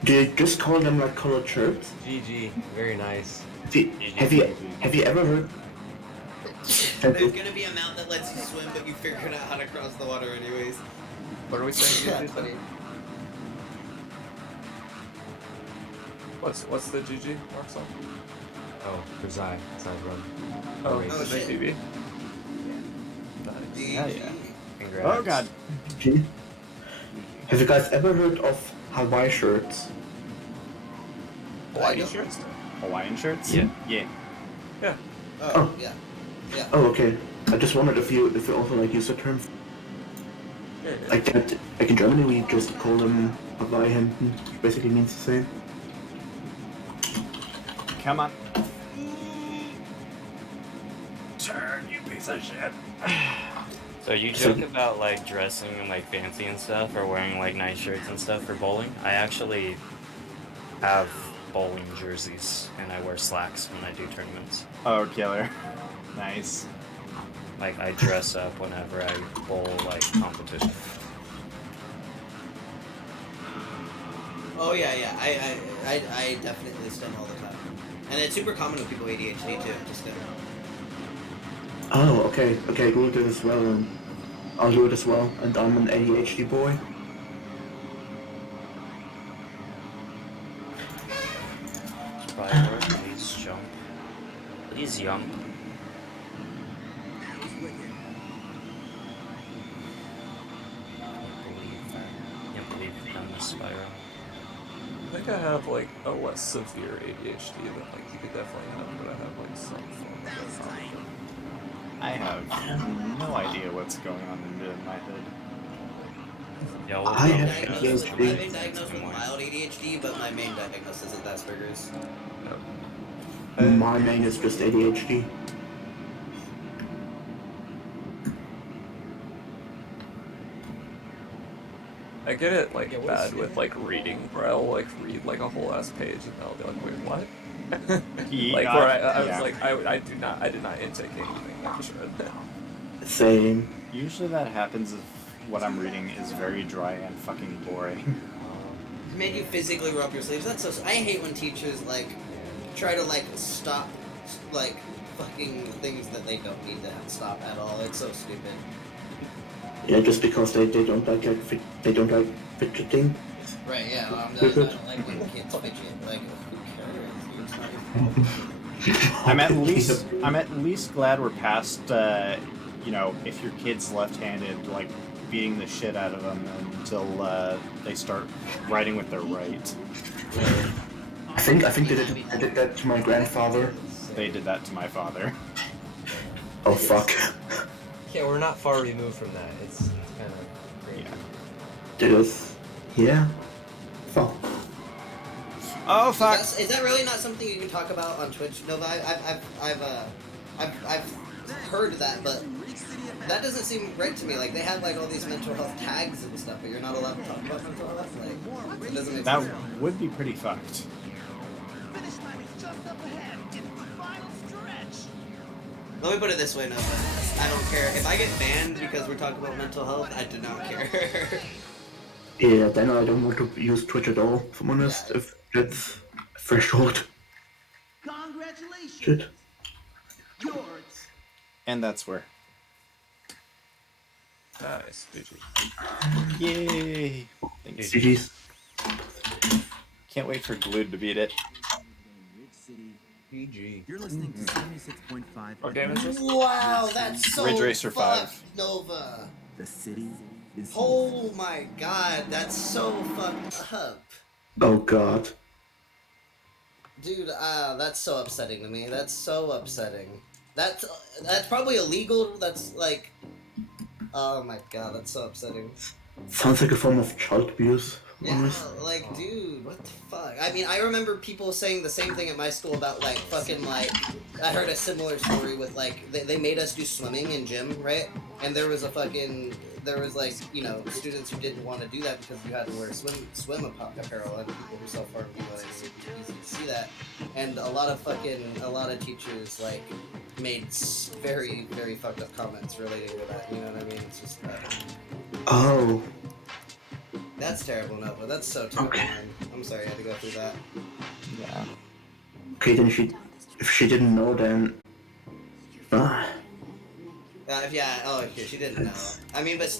Do you just call them like colored shirts? GG. Very nice. Have you ever heard? There's gonna be a mount that lets you swim, but you figured out how to cross the water anyways. What are we saying? That's funny. What's the GG mark song? Oh, for Zai. Zai run. Oh, Race. Oh, the shit. TV. Nice. Hell yeah. Congrats. Oh god. Have you guys ever heard of Hawaii shirts? Hawaii shirts? Hawaiian shirts? Yeah. Yeah. Yeah. Oh, yeah. Yeah. Oh, okay. I just wondered if you also like use the term Yeah. like that. Like in Germany, we just call them Hawaii Hemden, which basically means the same. Come on. Turn, you piece of shit. So you joke about like dressing like fancy and stuff, or wearing like nice shirts and stuff for bowling. I actually have bowling jerseys, and I wear slacks when I do tournaments. Oh, killer. Nice. Like I dress up whenever I bowl like competition. Oh yeah, yeah. I definitely stand all the time, and it's super common with people with ADHD too. Just Oh, okay. Okay, we'll do it as well. And I'll do it as well. And I'm an ADHD boy. Spyro, please jump. Please jump. Can't believe you've done this, Spyro. I think I have like a less severe ADHD than like you could definitely have, but I have like some form of it. I have no idea what's going on in my head. Yeah, we'll I go have with that. I've been ADHD. diagnosed with mild ADHD, but my main diagnosis is Asperger's. My main is just ADHD. I get it like Yeah, what bad is with it? like reading, where I'll like read like a whole ass page and I'll be like, wait, what? Yeah, Like where I yeah. was like I did not intake anything that was read. Same. Usually that happens if what I'm reading is very dry and fucking boring. Made you physically roll up your sleeves. That's so. I hate when teachers like try to like stop like fucking things that they don't need to stop at all. It's so stupid. Yeah, just because they don't like they don't like fidgeting. Right? Yeah. I don't like when kids fidget. Like, who cares? It's not your fault. I'm at least glad we're past you know, if your kid's left-handed, like beating the shit out of them until they start writing with their right. I think I did that to my grandfather. They did that to my father. Oh fuck. Yeah, we're not far removed from that. It's kind of crazy. Yeah. It was. Yeah. Fuck. Oh fuck! Is that really not something you can talk about on Twitch, Nova? I've heard that, but that doesn't seem right to me. Like they have like all these mental health tags and stuff, but you're not allowed to talk about mental health. Like it doesn't make That sense. would be pretty fucked. Finish line is just up ahead. It's the final stretch. Let me put it this way, Nova. I don't care if I get banned because we're talking about mental health. I do not care. Yeah, then I don't want to use Twitch at all, if I'm honest, if that's a threshold. Congratulations. Shit. Yours. And that's where. Nice, GG. Yay! Thanks. GG's. Can't wait for Glued to beat it. Ridge City PG. You're listening to 76.5. What game is this? Wow, that's so Ridge Racer 5. fucked, Nova. The city is. Oh my god, that's so fucked up. Oh god. Dude, that's so upsetting to me. That's so upsetting. That's probably illegal. That's like, oh my god, that's so upsetting. Sounds like a form of child abuse. Yeah, Honest. like, dude, what the fuck? I mean, I remember people saying the same thing at my school about, like, fucking, like, I heard a similar story with, like, they made us do swimming in gym, right? And there was like, you know, students who didn't want to do that because you had to wear swim apparel, and people who self-harm you, it's easy to see that. And a lot of teachers, like, made very, very fucked up comments relating to that, you know what I mean? It's just, Oh. that's terrible, Nova. That's so terrible, Okay. man. I'm sorry I had to go through that. Yeah. Okay, then if she didn't know, then. Yeah, oh, okay, she didn't know. I mean, but